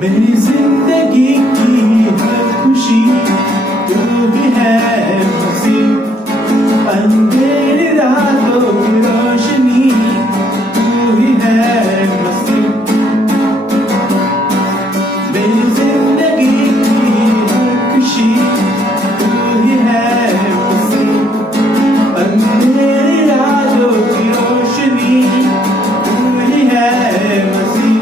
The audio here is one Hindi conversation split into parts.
मेरी जिंदगी की हर खुशी तू ही है खुशी, अंधेरी रातों की रोशनी तू ही है खुशी। मेरी जिंदगी की हर खुशी तू ही है खुशी, अंधेरी रातों की रोशनी तू ही है खुशी।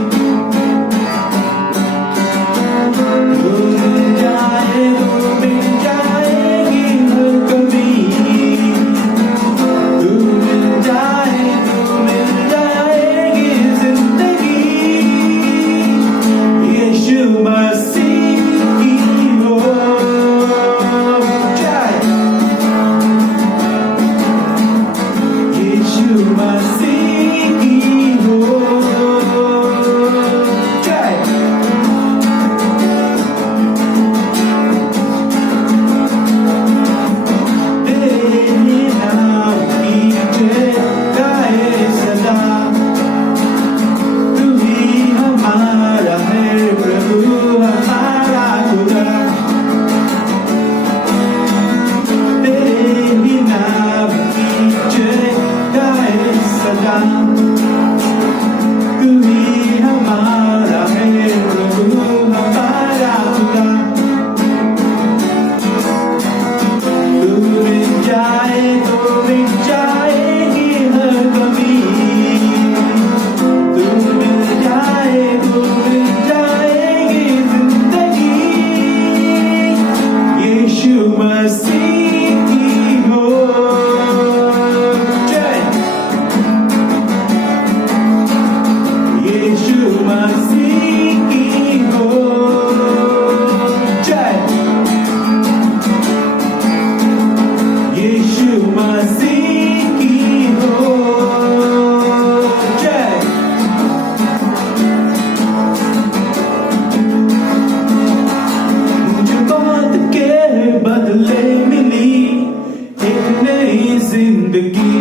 जिंदगी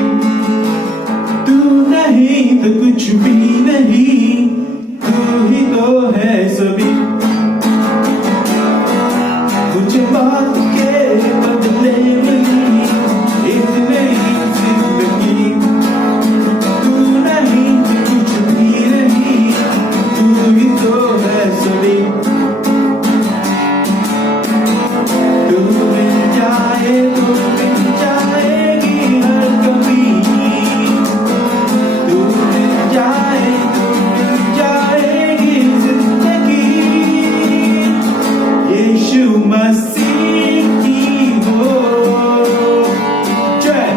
तू नहीं तो कुछ भी नहीं, तू ही तो है सभी। मुझे बात के बदले मिली एक नई जिंदगी, तू नहीं तो कुछ भी नहीं, तू ही तो है सभी। तू मिल जाए तो मिल जाएगी हर कभी, तू मिल जाए तो मिल जाएगी जिंदगी। यीशु मसीह की हो जय,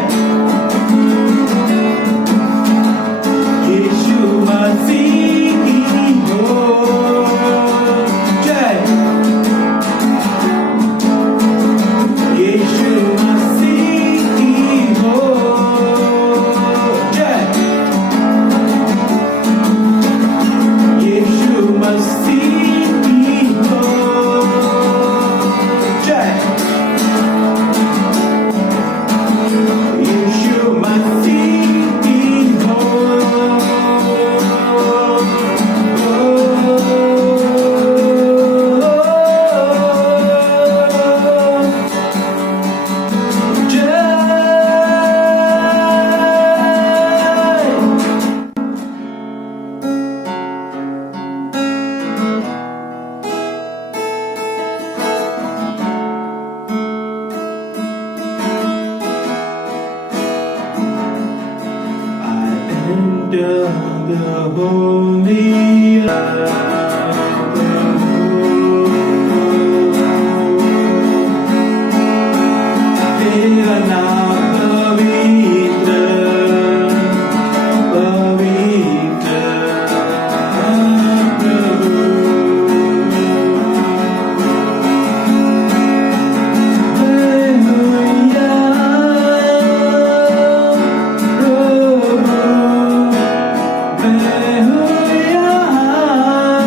यीशु मसीह की हो जय, यीशु मसीह की हो जय, यीशु मसीह की हो जय, यीशु मसीह की हो enter the holy light, तेरा नाम पवित्र पवित्र प्रभु। हालेलुया प्रभु, मैं हूँ यहाँ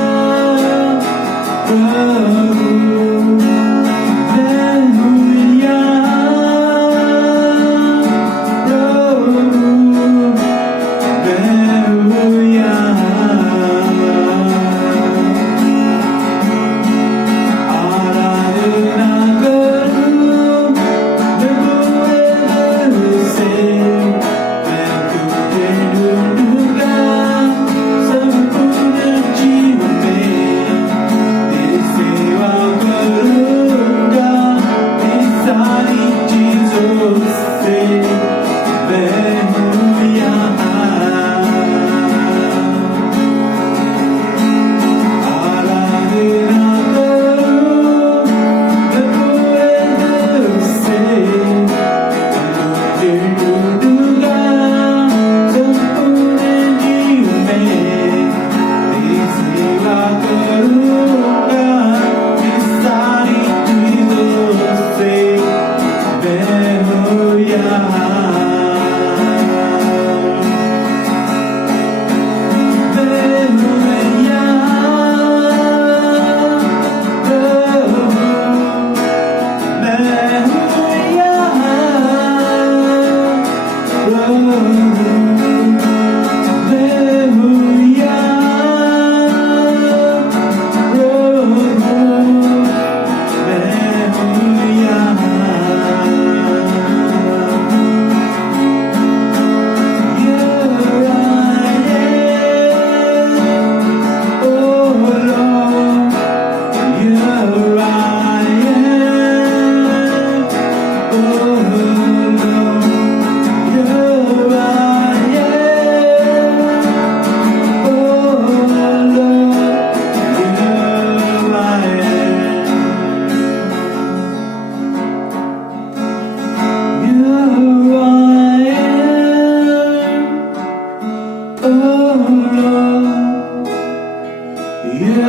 Here I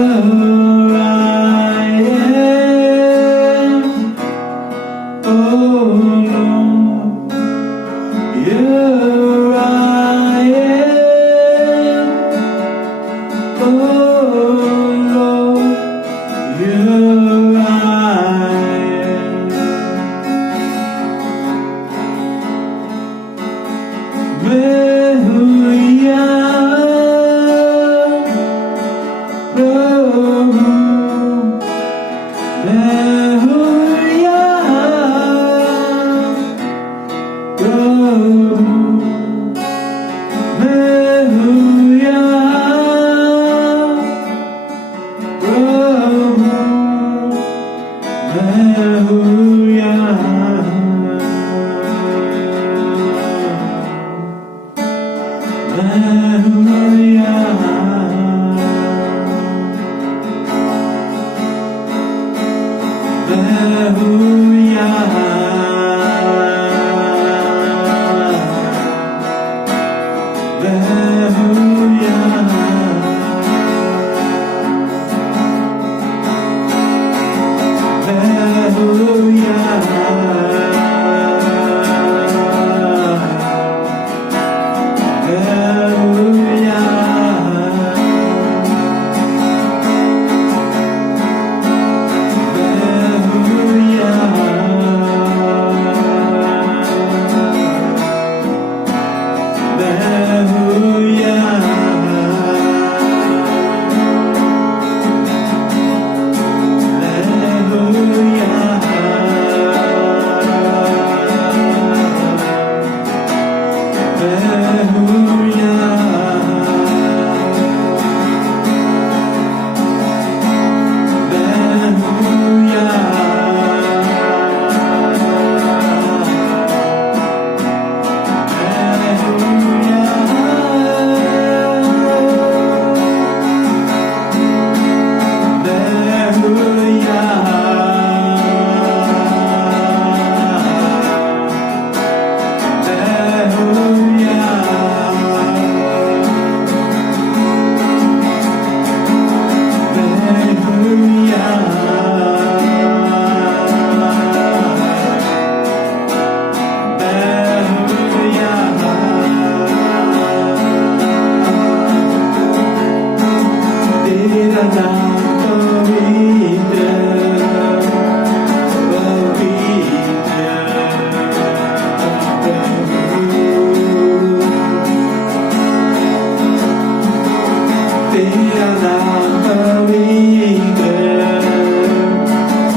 am, oh Lord. Here I am, oh Lord. Here I am. मैं हूँ यहाँ प्रभु, मैं हूँ यहाँ प्रभु, मैं हूँ यहाँ प्रभु, मैं हूँ यहाँ, मैं हूँ यहाँ, मैं हूँ यहाँ, मैं हूँ यहाँ, मैं हूँ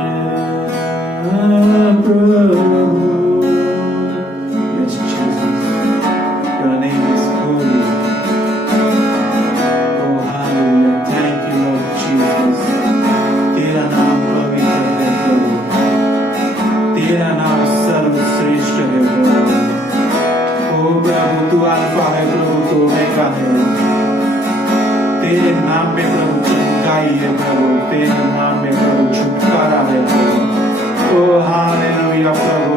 यहाँ, तेरे नाम में प्रभु चंगाई है प्रभु, तेरे नाम में प्रभु छुटकारा है प्रभु। ओ हालेलुया प्रभु,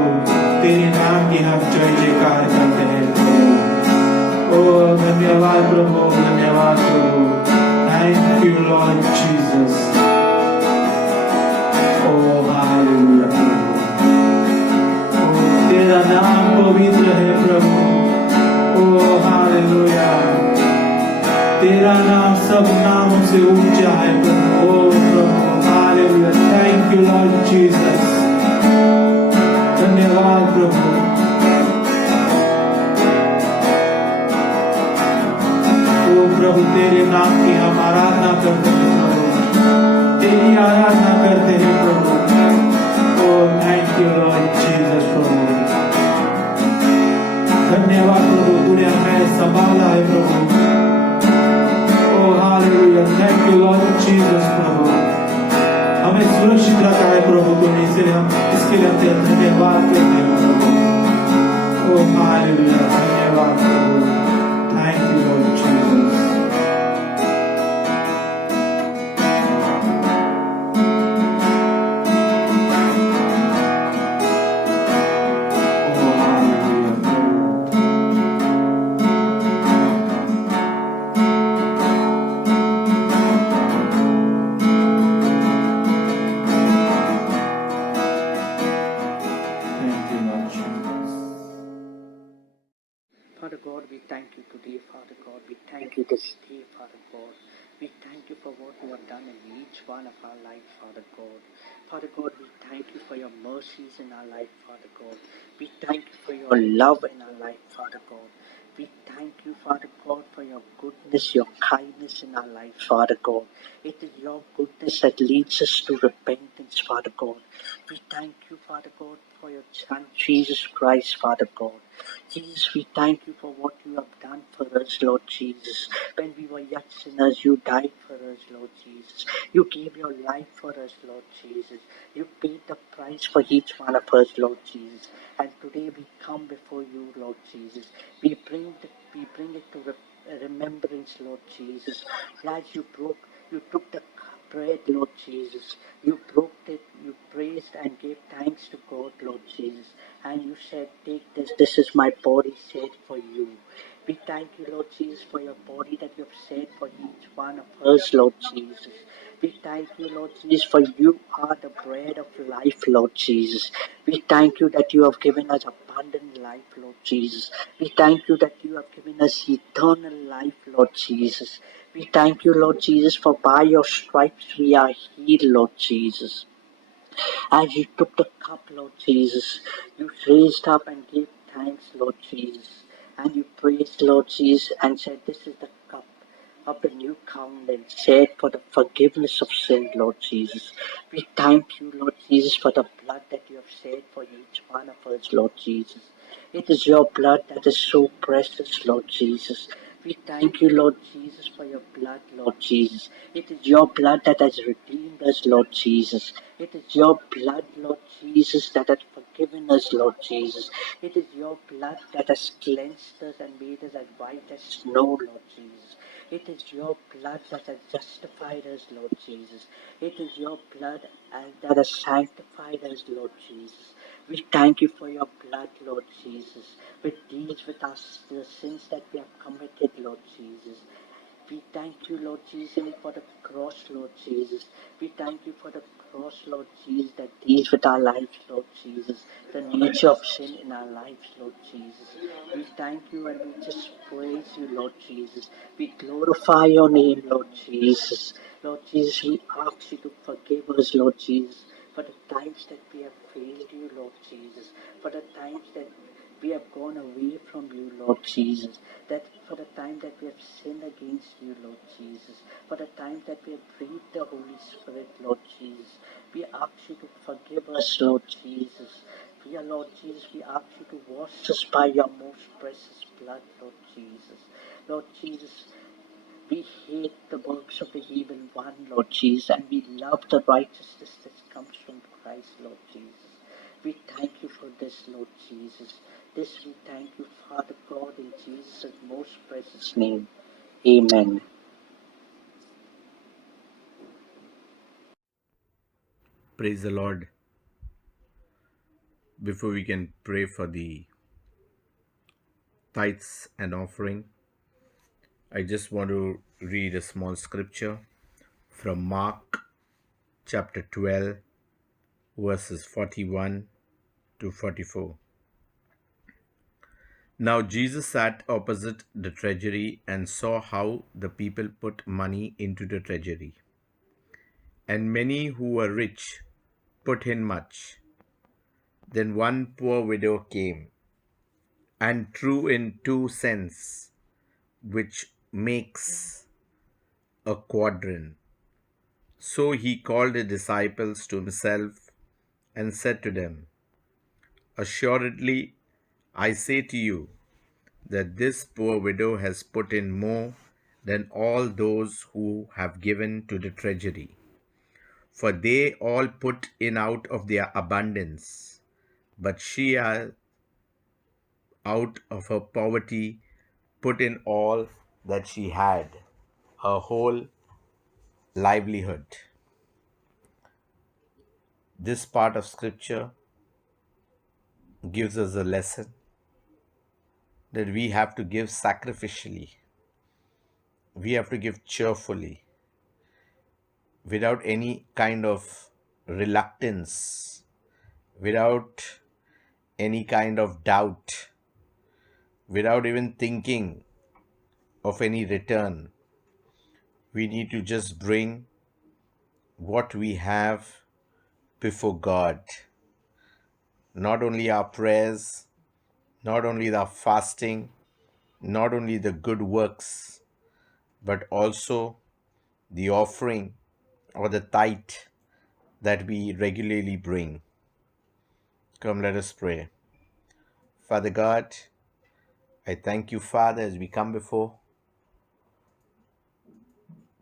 तेरे नाम की हम जय जयकार करते हैं प्रभु। ओ धन्यवाद प्रभु, धन्यवाद प्रभु। Thank you Lord Jesus. ओ हालेलुया प्रभु, ओ तेरा नाम पवित्र है प्रभु। ओ हालेलुया, तेरा नाम सब नामों से ऊंचा है प्रभु। ओ प्रभु hallelujah, thank you Lord Jesus. धन्यवाद प्रभु। ओ प्रभु तेरे नाम की हम आराधना करते हैं प्रभु, तेरी आराधना करते हैं प्रभु। ओ थैंक यू लॉर्ड जीसस प्रभु। धन्यवाद प्रभु, तूने हमें संभाला है प्रभु। Oh, hallelujah. Thank you, Lord Jesus. करते हैं, धन्यवाद करते हैं प्रभु। ओ हालेलुया, धन्यवाद प्रभु। Thank you Lord Jesus. ओ हालेलुया प्रभु। Thank you Lord Jesus. Father God, we thank you today, Father God. We thank you this day, Father God. We thank you for what you have done in each one of our life, Father God. Father God, we thank you for your mercies in our life, Father God. We thank you for your love in our life, Father God. We thank you, Father God, for your goodness, your kindness in our life, Father God. It is your goodness that leads us to repentance, Father God. We thank you, Father God, for your Son, Jesus Christ, Father God. Jesus, we thank you for what you have done for us, Lord Jesus. When we were yet sinners, you died for us, Lord Jesus. You gave your life for us, Lord Jesus. You paid the price for each one of us, Lord Jesus. And today we come before you, Lord Jesus. We bring it to remembrance, Lord Jesus. As you took the bread, Lord Jesus. You broke it, you praised and gave thanks to God, Lord Jesus. And you said, take this is my body set for you. We thank you, Lord Jesus, for your body that you have set for each one of us, Lord Jesus. We thank you, Lord Jesus, for you are the bread of life, Lord Jesus. We thank you that you have given us abundant life, Lord Jesus. We thank you that you have given us eternal life, Lord Jesus. We thank you, Lord Jesus, for by your stripes we are healed, Lord Jesus. As you took the cup, Lord Jesus, you raised up and gave thanks, Lord Jesus. And you praised, Lord Jesus, and said, this is the cup of the new covenant, said for the forgiveness of sin, Lord Jesus. We thank you, Lord Jesus, for the blood that you have shed for each one of us, Lord Jesus. It is your blood that is so precious, Lord Jesus. We thank you, Lord Jesus, for your blood, Lord Jesus. It is your blood that has redeemed us, Lord Jesus. It is your blood, Lord Jesus, that has forgiven us, Lord Jesus. It is your blood that has cleansed us and made us as white as snow, Lord Jesus. It is your blood that has justified us, Lord Jesus. It is your blood that has sanctified us, Lord Jesus. We thank you for your blood, Lord Jesus, with us, the sins that we have committed, Lord Jesus. We thank you, Lord Jesus, for the cross, Lord Jesus. We thank you for the cross, Lord Jesus, that deals with our lives, Lord Jesus. The nature of sin in our lives, Lord Jesus. We thank you and we just praise you, Lord Jesus. We glorify your name, Lord Jesus. Lord Jesus, we ask you to forgive us, Lord Jesus, for the times that we have failed you, Lord Jesus. For the times that we have gone away from you, Lord Jesus. That for the time that we have sinned against you, Lord Jesus. For the time that we have grieved the Holy Spirit, Lord Jesus. We ask you to forgive us, Lord Jesus. Dear Lord Jesus, we ask you to wash us by your most precious blood, Lord Jesus. Lord Jesus, we hate the works of the evil one, Lord Jesus, and we love the righteousness that comes from Christ, Lord Jesus. We thank you for this, Lord Jesus. This we thank you, Father God, in Jesus' most precious name. Amen. Praise the Lord. Before we can pray for the tithes and offering, I just want to read a small scripture from Mark chapter 12, verses 41 to 44. Now Jesus sat opposite the treasury and saw how the people put money into the treasury. And many who were rich put in much. Then one poor widow came and threw in 2 cents, which makes a quadrant. So he called the disciples to himself and said to them, assuredly, I say to you that this poor widow has put in more than all those who have given to the treasury. For they all put in out of their abundance, but she has, out of her poverty, put in all that she had, her whole livelihood. This part of scripture gives us a lesson that we have to give sacrificially, we have to give cheerfully, without any kind of reluctance, without any kind of doubt, without even thinking of any return. We need to just bring what we have before God. Not only our prayers, not only the fasting, not only the good works, but also the offering or the tithe that we regularly bring. Come, let us pray. Father God, I thank you, Father, as we come before.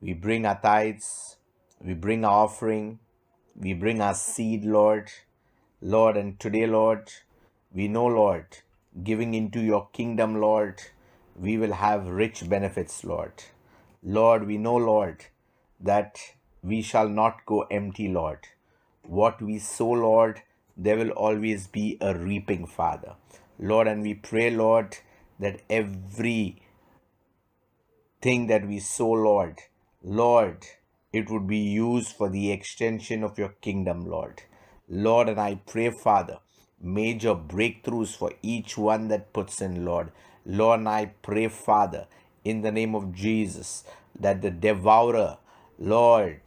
We bring our tithes, we bring our offering, we bring our seed, Lord. Lord, and today, Lord, we know, Lord, giving into your kingdom, Lord, we will have rich benefits, Lord. Lord, we know, Lord, that we shall not go empty, Lord. What we sow, Lord, there will always be a reaping, Father. Lord, and we pray, Lord, that every thing that we sow, Lord, it would be used for the extension of your kingdom, Lord. Lord, and I pray, Father, major breakthroughs for each one that puts in, Lord. Lord, and I pray, Father, in the name of Jesus, that the devourer, Lord,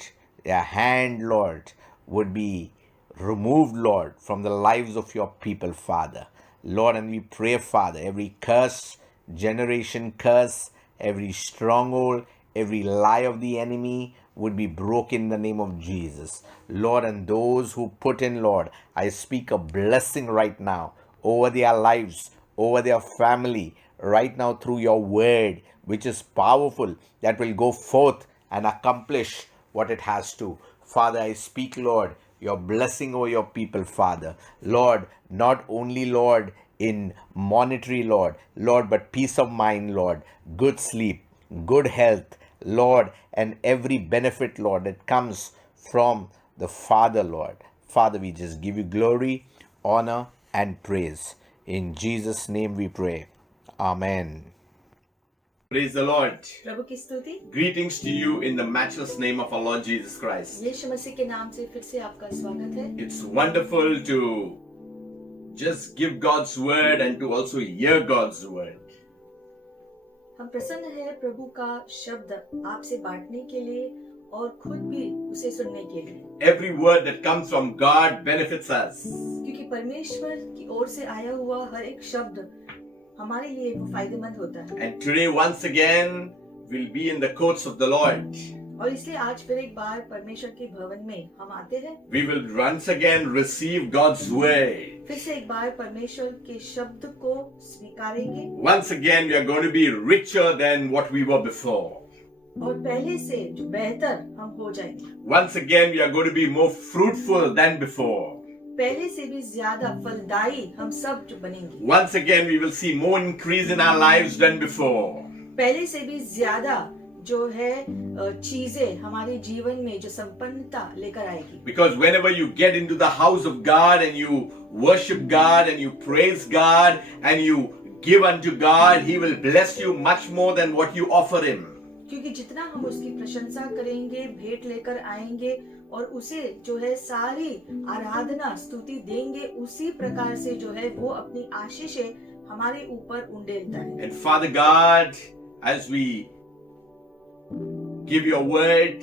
their hand, Lord, would be removed, Lord, from the lives of your people, Father. Lord, and we pray, Father, every curse, generation curse, every stronghold, every lie of the enemy would be broken in the name of Jesus. Lord, and those who put in, Lord, I speak a blessing right now over their lives, over their family, right now through your word, which is powerful, that will go forth and accomplish what it has to. Father, I speak, Lord, your blessing over your people, Father. Lord, not only, Lord, in monetary, Lord, but peace of mind, Lord, good sleep, good health, Lord, and every benefit, Lord, that comes from the Father, Lord. Father, we just give you glory, honor, and praise. In Jesus' name we pray. Amen. Praise the Lord. प्रभु की स्तुति। Greetings to you in the matchless name of our Lord Jesus Christ. यीशु मसीह के नाम से फिर से आपका स्वागत है। It's wonderful to just give God's word and to also hear God's word. हम प्रसन्न हैं प्रभु का शब्द आपसे बांटने के लिए और खुद भी उसे सुनने के लिए। Every word that comes from God benefits us. क्योंकि परमेश्वर की ओर से आया हुआ हर एक शब्द हमारे लिए वो फायदेमंद होता है। And today once again we'll be in the courts of the Lord. और इसलिए आज फिर एक बार परमेश्वर के भवन में हम आते हैं। We will once again receive God's word. फिर से एक बार परमेश्वर के शब्द को स्वीकारेंगे। Once again we are going to be richer than what we were before. और पहले से जो बेहतर हम हो जाएंगे। Once again we are going to be more fruitful than before. पहले से भी ज्यादा फलदायी हम सब जो बनेंगे। Once again we will see more increase in our lives than before. पहले से भी ज्यादा जो है चीजें हमारे जीवन में जो संपन्नता लेकर आएगी। Because whenever you get into the house of God and you worship God and you praise God and you give unto God, He will bless you much more than what you offer Him. क्योंकि जितना हम उसकी प्रशंसा करेंगे, भेंट लेकर आएंगे और उसे जो है सारी आराधना स्तुति देंगे, उसी प्रकार से जो है वो अपनी आशीषें हमारे ऊपर उंडेलता है। And Father God, as we give your word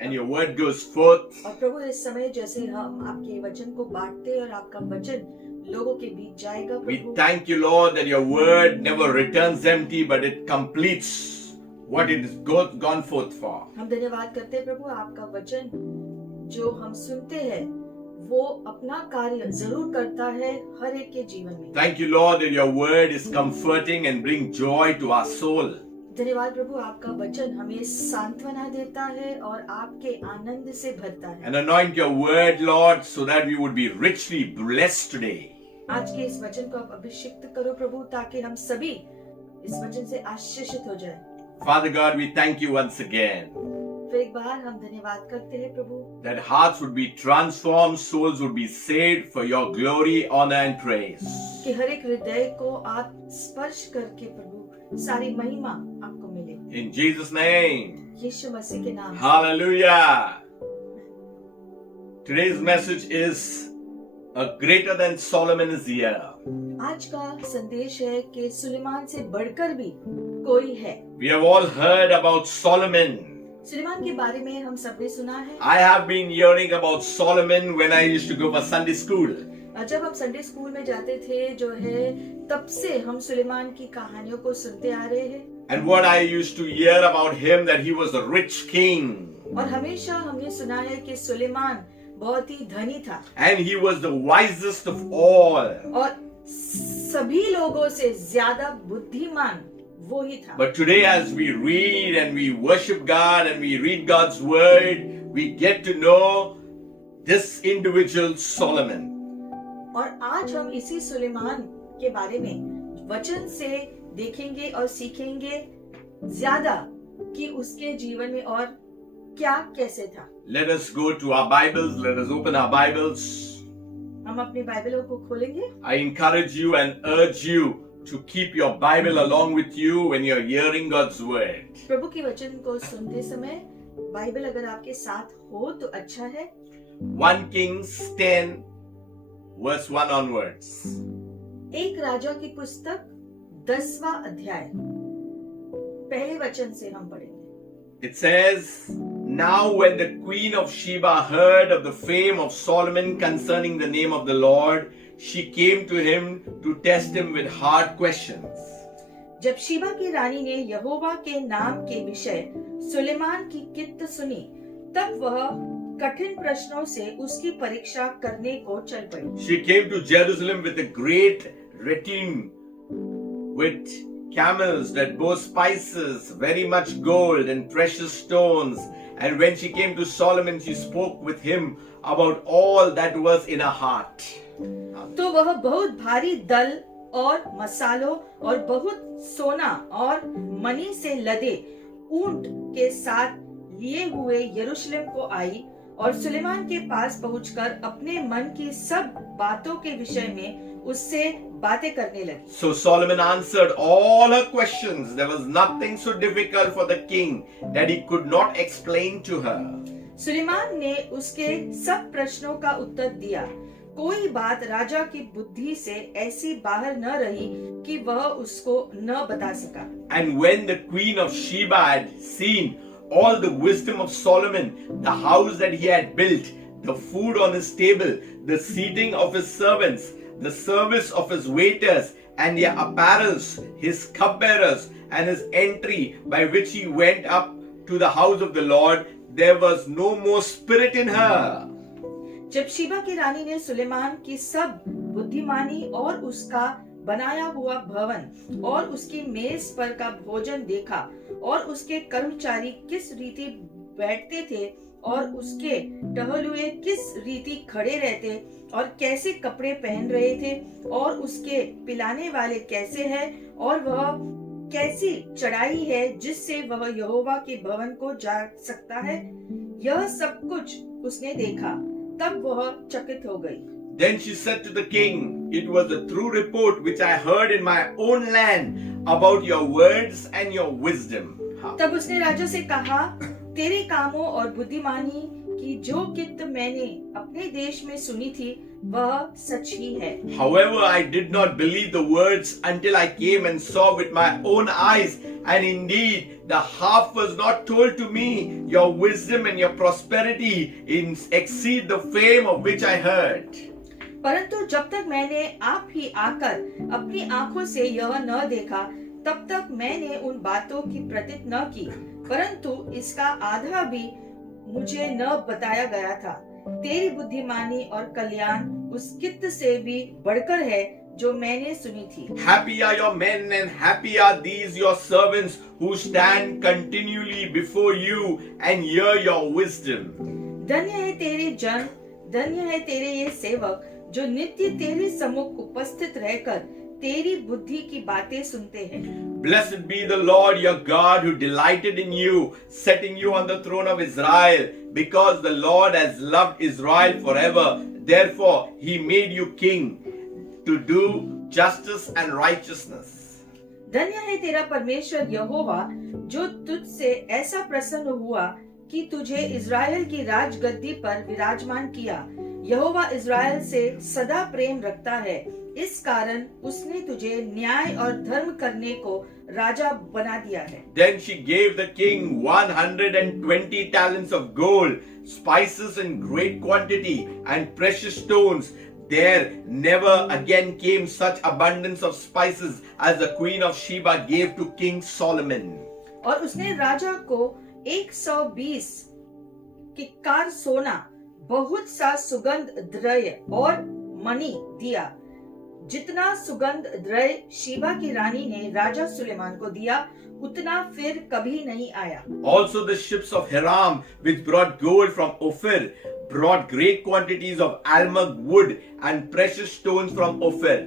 and your word goes forth, और प्रभु इस समय जैसे हम आपके वचन को बांटते हैं और आपका वचन लोगों के बीच जाएगा we Prabhu. thank you, Lord, that your word never returns empty, but it completes what it is gone forth for. हम धन्यवाद करते हैं प्रभु, आपका वचन जो हम सुनते हैं वो अपना कार्य जरूर करता है हर एक के जीवन में। Thank you, Lord, that your word is comforting and bring joy to our soul. धन्यवाद प्रभु, आपका वचन हमें सांत्वना देता है और आपके आनंद से भरता है। And anoint your word, Lord, so that we would be richly blessed today. आज के इस वचन को आप अभिषिक्त करो प्रभु, ताकि हम सभी इस वचन से आशीषित हो जाए। Father God, we thank you once again फिर एक बार हम धन्यवाद करते हैं प्रभु, that hearts would be transformed, souls would be saved for your glory, honor, and praise. कि हर एक हृदय को आप स्पर्श करके प्रभु सारी महिमा आपको मिले। In Jesus' name, यीशु मसीह के नाम से। hallelujah. Today's message is a greater than Solomon is here. आज का संदेश है कि सुलेमान से बढ़कर भी कोई है। We have all heard about Solomon. Suleman के बारे में हम सबने सुना है। I have been hearing about Solomon when I used to go for Sunday school. जब हम संडे स्कूल में जाते थे जो है, तब से हम सुलेमान की कहानियों को सुनते आ रहे हैं। And what I used to hear about him, that he was a rich king. और हमेशा हमने सुना है कि सुलेमान बहुत ही धनी था And he was the wisest of all. और सभी लोगों से ज्यादा बुद्धिमान वो ही था। But today as we read and we worship God and we read God's word, we get to know this individual Solomon. और आज हम इसी सुलेमान के बारे में वचन से देखेंगे और सीखेंगे ज्यादा कि उसके जीवन में और क्या कैसे था। Let us go to our Bibles. Let us open our Bibles. हम अपने बाइबलों को खोलेंगे। I encourage you and urge you to keep your Bible along with you when you're hearing God's word. प्रभु की वचन को सुनते समय बाइबल अगर आपके साथ हो तो अच्छा है। 1 Kings 10 verse 1 onwards. एक राजा की पुस्तक 10वां अध्याय पहले वचन से हम पढ़ेंगे। It says, Now when the queen of Sheba heard of the fame of Solomon concerning the name of the Lord, she came to him to test him with hard questions. जब शीबा की रानी ने यहोवा के नाम के विषय सुलेमान की कित्त सुनी, तब वह कठिन प्रश्नों से उसकी परीक्षा करने को चल पड़ी। She came to Jerusalem with a great retinue, with camels that bore spices, very much gold and precious stones. And when she came to Solomon, she spoke with him about all that was in her heart. तो वह बहुत भारी दल और मसालों और बहुत सोना और मणि से लदे ऊंट के साथ लिए हुए यरूशलेम को आई और सुलेमान के पास पहुंचकर अपने मन की सब बातों के विषय में उससे बातें करने लगी। So Solomon answered all her questions. There was nothing so difficult for the king that he could not explain to her. Suleman ने उसके सब प्रश्नों का उत्तर दिया। कोई बात राजा की बुद्धि से ऐसी बाहर न रही कि वह उसको न बता सका। And when the queen of Sheba had seen all the wisdom of Solomon, the house that he had built, the food on his table, the seating of his servants, the service of his waiters and their apparels, his cupbearers, and his entry by which he went up to the house of the Lord, there was no more spirit in her. जब शीबा की रानी ने सुलेमान की सब बुद्धिमानी और उसका बनाया हुआ भवन और उसकी मेज पर का भोजन देखा और उसके कर्मचारी किस रीति बैठते थे और उसके टहलुए किस रीति खड़े रहते और कैसे कपड़े पहन रहे थे और उसके पिलाने वाले कैसे हैं और वह कैसी चढ़ाई है जिससे वह यहोवा के भवन को जा सकता है, यह सब कुछ उसने देखा, तब वह चकित हो गई। Then she said to the king, It was a true report which I heard in my own land about your words and your wisdom. तब उसने राजा से कहा, तेरे कामों और बुद्धिमानी की जो कित्त मैंने अपने देश में सुनी थी वह सच ही है। However, I did not believe the words until I came and saw with my own eyes, and indeed the half was not told to me. Your wisdom and your prosperity exceed the fame of which I heard. परंतु जब तक मैंने आप ही आकर अपनी आंखों से यह न देखा, तब तक मैंने उन बातों की प्रतीत न की, परंतु इसका आधा भी मुझे न बताया गया था। तेरी बुद्धिमानी और कल्याण उस कित्त से भी बढ़कर है जो मैंने सुनी थी। Happy are your men and happy are these your servants who stand continually before you and hear your wisdom. धन्य है तेरे जन, धन्य है तेरे ये सेवक जो नित्य तेरे सम्मुख उपस्थित रहकर तेरी बुद्धि की बातें सुनते हैं। Blessed be the Lord your God who delighted in you, setting you on the throne of Israel, because the Lord has loved Israel forever. Therefore, he made you king to do justice and righteousness. धन्य है तेरा परमेश्वर यहोवा जो तुझसे ऐसा प्रसन्न हुआ कि तुझे इज़राइल की राजगद्दी पर विराजमान किया। यहोवा इज़राइल से सदा प्रेम रखता है, इस कारण उसने तुझे न्याय और धर्म करने को राजा बना दिया है। Then she gave the king 120 talents of gold, spices in great quantity, and precious stones. There never again came such abundance of spices as the queen of Sheba gave to King Solomon. और उसने राजा को 120 किक्कार सोना, बहुत सा सुगंध द्रव्य और मणि दिया। जितना सुगंध द्रव्य शीबा की रानी ने राजा सुलेमान को दिया, उतना फिर कभी नहीं आया। Also the ships of Hiram, which brought gold from Ophir, brought great quantities of almug wood and precious stones from Ophir.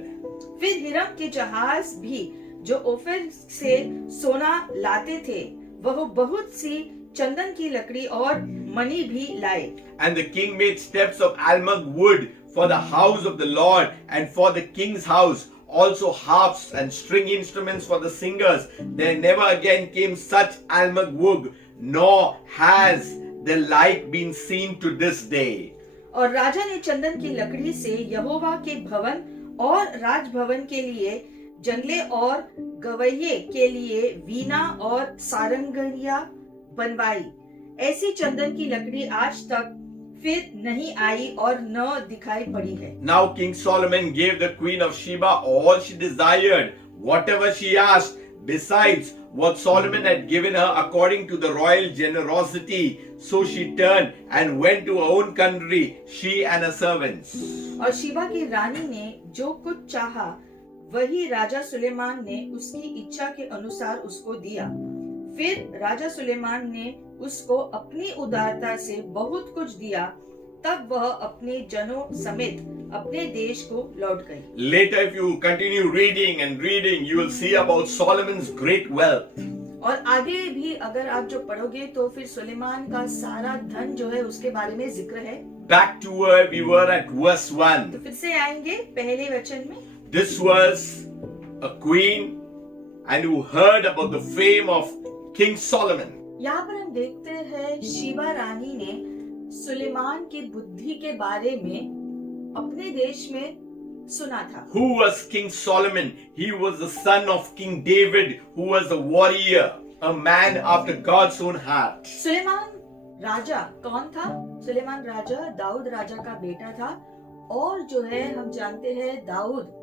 फिर हिरम के जहाज भी जो ओफिर से सोना लाते थे, वह बहुत सी चंदन की लकड़ी और मणि भी लाए। And the king made steps of almug wood for the house of the Lord and for the king's house, also harps and string instruments for the singers. There never again came such almug wood, nor has the like been seen to this day. और राजा ने चंदन की लकड़ी से यहोवा के भवन और राजभवन के लिए, जंगले और गवैये के लिए वीणा और सारंगियां बनवाई। ऐसी चंदन की लकड़ी आज तक फिर नहीं आई और न दिखाई पड़ी है। Now King Solomon gave the queen of Sheba all she desired, whatever she asked, besides what Solomon had given her according to the royal generosity. So she turned and went to her own country, she and her servants. और शीबा की रानी ने जो कुछ चाहा, वही राजा सुलेमान ने उसकी इच्छा के अनुसार उसको दिया। फिर राजा सुलेमान ने उसको अपनी उदारता से बहुत कुछ दिया। तब वह अपने जनों समेत अपने देश को लौट गई। Later, if you continue reading and reading, you will see about Solomon's great wealth. और आगे भी अगर आप जो पढ़ोगे तो फिर सुलेमान का सारा धन जो है उसके बारे में जिक्र है। Back to where we were at verse 1. तो फिर से आएंगे पहले वचन में। This was a queen and who heard about the fame of King Solomon. यहाँ पर हम देखते हैं शीबा रानी ने सुलेमान की बुद्धि के बारे में अपने देश में सुना था। Who was King Solomon? He was the son of King David, who was a warrior, a man after God's own heart. Suleman राजा कौन था? सुलेमान राजा दाऊद राजा का बेटा था और जो है हम जानते हैं दाऊद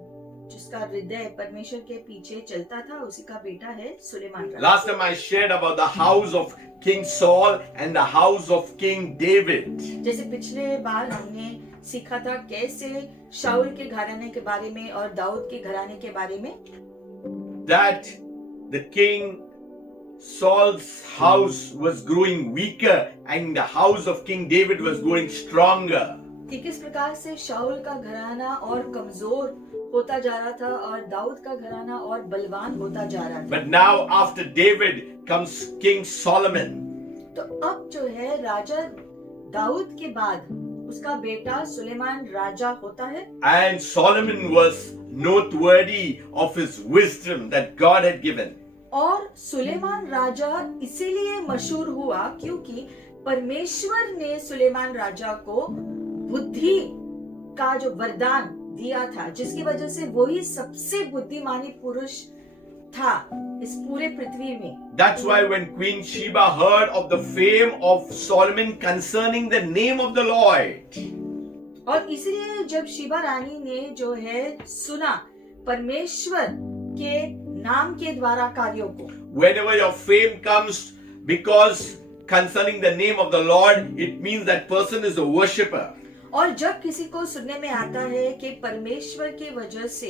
जिसका हृदय परमेश्वर के पीछे चलता था, उसी का बेटा है सुलेमान राजा। Last time I shared about the house of King Saul and the house of King David. जैसे पिछले बार हमने सीखा था कैसे शाऊल के घराने के बारे में और दाऊद के घराने के बारे में, That the king Saul's house was growing weaker and the house of King David was growing stronger. कि किस प्रकार से शाऊल का घराना और कमजोर होता जा रहा था और दाऊद का घराना और बलवान होता जा रहा था। But now after David comes King Solomon. तो अब जो है राजा दाऊद के बाद उसका बेटा सुलेमान राजा होता है। And Solomon was noteworthy of his wisdom that God had given. और सुलेमान राजा इसीलिए मशहूर हुआ क्योंकि परमेश्वर ने सुलेमान राजा को बुद्धि का जो वरदान दिया था, जिसकी वजह से वही सबसे बुद्धिमानी पुरुष था इस पूरे पृथ्वी में। That's why when Queen Sheba heard of the fame of Solomon concerning the name of the Lord, और इसलिए जब शीबा रानी ने जो है सुना परमेश्वर के नाम के द्वारा कार्यों को, whenever your fame comes because concerning the name of the Lord, it means that person is a worshipper. और जब किसी को सुनने में आता है कि परमेश्वर की वजह से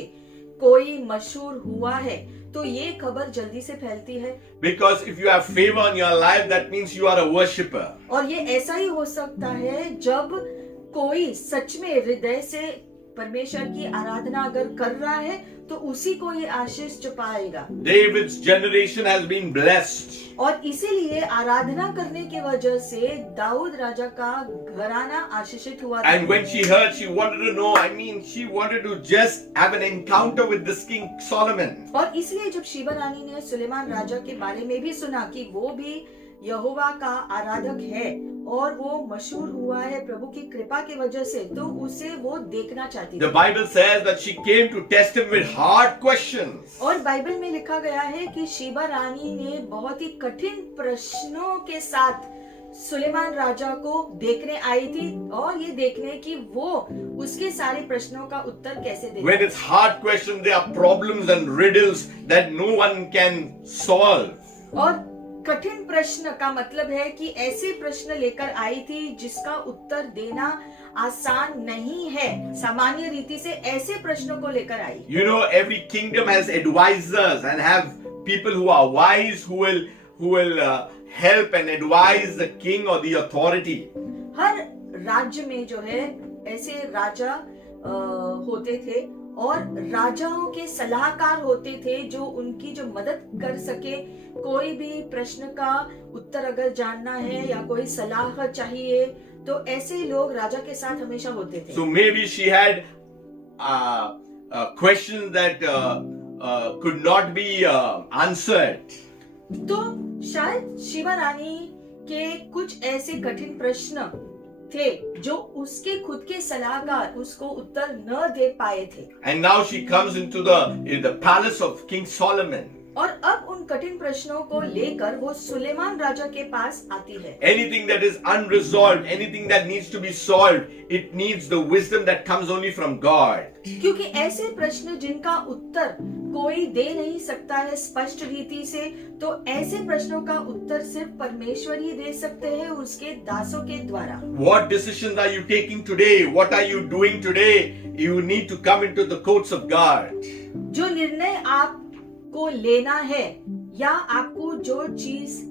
कोई मशहूर हुआ है तो ये खबर जल्दी से फैलती है। Because if you have favor in your life, that means you are a worshipper. और ये ऐसा ही हो सकता है जब कोई सच में हृदय से परमेश्वर की आराधना अगर कर रहा है तो उसी को ये आशीष पाएगा। David's generation has been blessed. और इसीलिए आराधना करने की वजह से दाऊद राजा का घराना आशीषित हुआ था। And when she heard, she wanted to know, she wanted to just have an encounter with this King Solomon. और इसलिए जब शीबा रानी ने सुलेमान राजा के बारे में भी सुना कि वो भी यहोवा का आराधक है और वो मशहूर हुआ है प्रभु की कृपा की वजह से, तो उसे वो देखना चाहती The थी। Bible says that she came to test him with hard questions. और बाइबल में लिखा गया है कि शीबा रानी ने बहुत ही कठिन प्रश्नों के साथ सुलेमान राजा को देखने आई थी और ये देखने कि वो उसके सारे प्रश्नों का उत्तर कैसे देगा। When it's hard questions, there are problems and riddles that no one can solve. और कठिन प्रश्न का मतलब है कि ऐसे प्रश्न लेकर आई थी जिसका उत्तर देना आसान नहीं है। सामान्य रीति से ऐसे प्रश्नों को लेकर आई। You know, every kingdom has advisors and have people who are wise who will help and advise the king or the authority. हर राज्य में जो है ऐसे राजा होते थे और राजाओं के सलाहकार होते थे जो उनकी जो मदद कर सके। कोई भी प्रश्न का उत्तर अगर जानना है या कोई सलाह चाहिए तो ऐसे लोग राजा के साथ हमेशा होते थे। So maybe she had questions that could not be answered. तो शायद शीबा रानी के कुछ ऐसे कठिन प्रश्न थे जो उसके खुद के सलाहकार उसको उत्तर न दे पाए थे। And now she comes into the palace of King Solomon. और अब उन कठिन प्रश्नों को लेकर वो सुलेमान राजा के पास आती है। Anything that is unresolved, anything that needs to be solved, it needs the wisdom that comes only from God. क्योंकि ऐसे प्रश्न जिनका उत्तर कोई दे नहीं सकता है स्पष्ट रीति से, तो ऐसे प्रश्नों का उत्तर सिर्फ परमेश्वर ही दे सकते हैं उसके दासों के द्वारा। What decisions are you taking today? What are you doing today? You need to come into the courts of God. जो निर्णय आपको लेना है या आपको जो चीज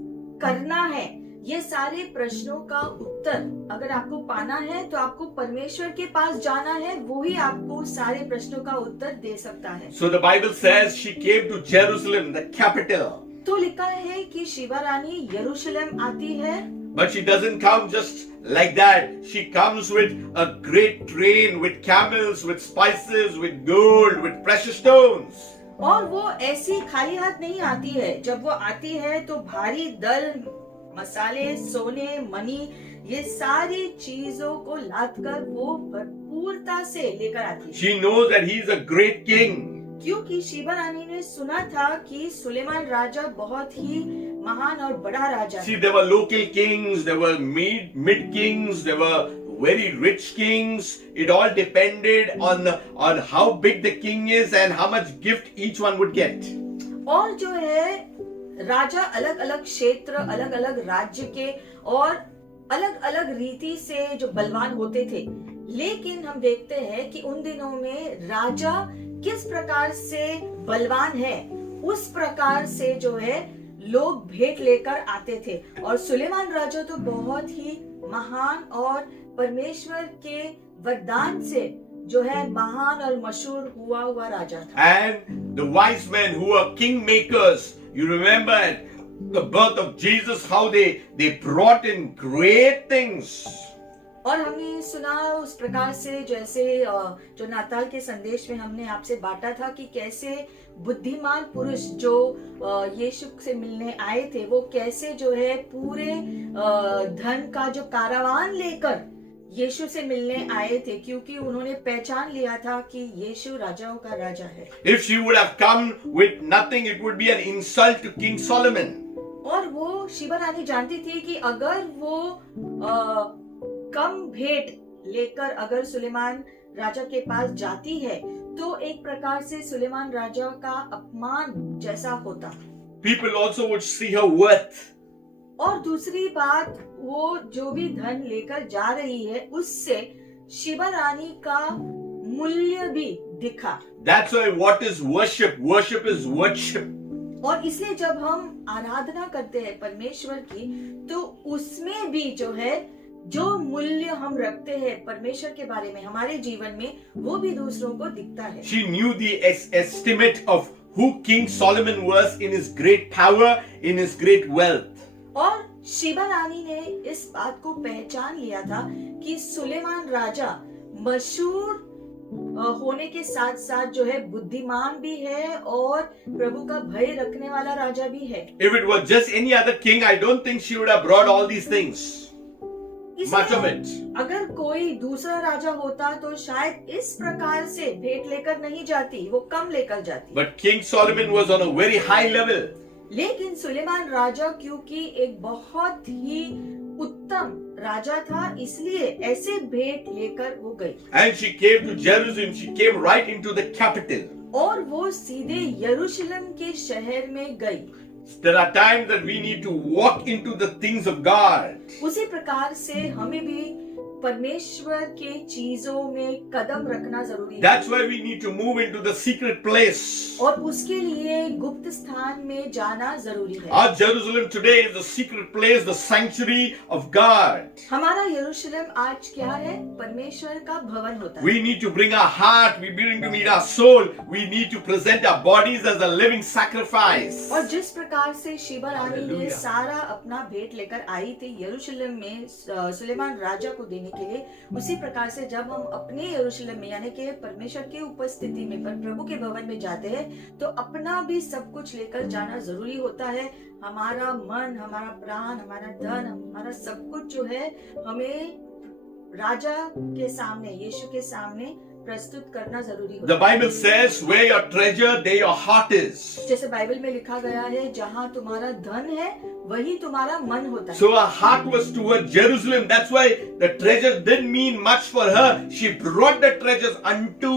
करना है, ये सारे प्रश्नों का उत्तर अगर आपको पाना है तो आपको परमेश्वर के पास जाना है, वो ही आपको सारे प्रश्नों का उत्तर दे सकता है। So the Bible says she came to Jerusalem, the capital. तो लिखा है कि शीबा रानी यरूशलेम आती है। But she doesn't come just like that. She comes with a great train, with camels, with spices, with gold, with precious stones. और वो ऐसी खाली हाथ नहीं आती है। जब वो आती है तो भारी दल, मसाले, सोने, मनी, ये सारी चीजों को लाद कर वो भरपूरता से लेकर आती है। She knows that he is a great king. क्योंकि शीबा रानी ने सुना था कि सुलेमान राजा बहुत ही महान और बड़ा राजा See, है। there were local kings, there were mid kings, there were very rich kings. It all depended on how big the king is and how much gift each one would get. और जो है राजा अलग अलग क्षेत्र, अलग अलग राज्य के और अलग अलग रीति से जो बलवान होते थे, लेकिन हम देखते हैं कि उन दिनों में राजा किस प्रकार से बलवान है उस प्रकार से जो है लोग भेंट लेकर आते थे। और सुलेमान राजा तो बहुत ही महान और परमेश्वर के वरदान से जो है महान और मशहूर हुआ राजा था। And the wise men who were king makers, you remember at the birth of Jesus how they brought in great things. और हमने सुना उस प्रकार से जैसे जो नाताल के संदेश में हमने आपसे बांटा था कि कैसे बुद्धिमान पुरुष जो यीशु से मिलने आए थे वो कैसे जो है पूरे धन का जो कारवान लेकर यीशु से मिलने आए थे, क्योंकि उन्होंने पहचान लिया था कि यीशु राजाओं का राजा है। If she would have come with nothing, it would be an insult to King Solomon. और वो शीबा रानी जानती थी कि अगर वो कम भेंट लेकर अगर सुलेमान राजा के पास जाती है तो एक प्रकार से सुलेमान राजा का अपमान जैसा होता। People also would see her worth. और दूसरी बात, वो जो भी धन लेकर जा रही है उससे शीबा रानी का मूल्य भी दिखा। That's why what is worship? Worship is worship. और इसलिए जब हम आराधना करते हैं परमेश्वर की, तो उसमें भी जो है, जो मूल्य हम रखते हैं परमेश्वर के बारे में हमारे जीवन में, वो भी दूसरों को दिखता है। She knew the estimate of who King Solomon was in his great power, in his great wealth. और शीबा रानी ने इस बात को पहचान लिया था कि सुलेमान राजा मशहूर होने के साथ साथ जो है बुद्धिमान भी है और प्रभु का भय रखने वाला राजा भी है। If it was just any other king, I don't think she would have brought all these things. Much of it. अगर कोई दूसरा राजा होता तो शायद इस प्रकार से भेंट लेकर नहीं जाती, वो कम लेकर जाती। But King Solomon was on a very high level. लेकिन सुलेमान राजा क्योंकि एक बहुत ही उत्तम राजा था, इसलिए ऐसे भेंट लेकर वो गई। And she came to Jerusalem. She came right into the capital. और वो सीधे यरूशलेम के शहर में गई। There are times that we need to walk into the things of God. उसी प्रकार से हमें भी परमेश्वर के चीजों में कदम रखना जरूरी है। That's why we need to move into the secret place. और उसके लिए गुप्त स्थान में जाना जरूरी है। Our Jerusalem today is the secret place, the sanctuary of God. हमारा यरूशलेम आज क्या है? परमेश्वर का भवन होता है। We need to bring our heart, we need to meet our soul, we need to present our bodies as a living sacrifice. और जिस प्रकार से शीबा रानी ने Hallelujah. सारा अपना भेंट लेकर आई थी यरूशलेम में सुलेमान राजा को देने के लिए, उसी प्रकार से जब हम अपने यरूशलेम में यानी कि परमेश्वर की उपस्थिति में प्रभु के भवन में जाते हैं, तो अपना भी सब कुछ लेकर जाना जरूरी होता है। हमारा मन, हमारा प्राण, हमारा धन, हमारा सब कुछ जो है हमें राजा के सामने, यीशु के सामने प्रस्तुत करना जरूरी होता The Bible says, where your treasure, there your heart is. है। जैसे बाइबल में लिखा गया है, जहाँ तुम्हारा धन है वही तुम्हारा मन होता है। So her heart was toward Jerusalem. That's why the treasure didn't mean much for her. She brought the treasures unto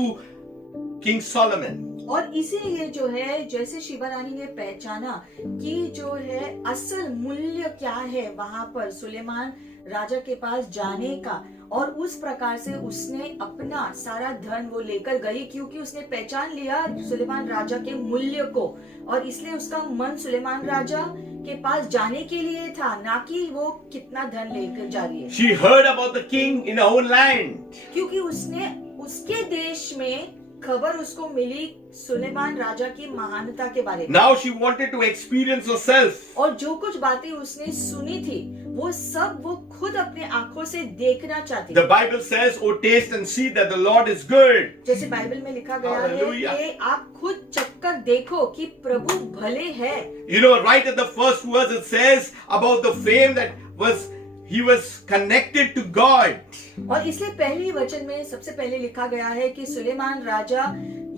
King Solomon. और इसीलिए जो है, जैसे शीबा रानी ने पहचाना कि जो है असल मूल्य क्या है वहां पर सुलेमान राजा के पास जाने का, और उस प्रकार से उसने अपना सारा धन वो लेकर गई, क्योंकि उसने पहचान लिया सुलेमान राजा के मूल्य को, और इसलिए उसका मन सुलेमान राजा के पास जाने के लिए था, ना कि वो कितना धन लेकर जा रही है। She heard about the king in her own land. क्योंकि उसने उसके देश में खबर उसको मिली सुलेमान राजा की महानता के बारे में। Now she wanted to experience herself. और जो कुछ बातें उसने सुनी थी, वो सब वो खुद अपने आंखों से देखना चाहती The थी। Bible says, "Oh, taste and see that the Lord is good." जैसे बाइबल में लिखा गया है Hallelujah. कि आप खुद चक्कर देखो कि प्रभु भले है। You know, right at the first verse it says about the fame that he was connected to God. और इसलिए पहली वचन में सबसे पहले लिखा गया है कि सुलेमान राजा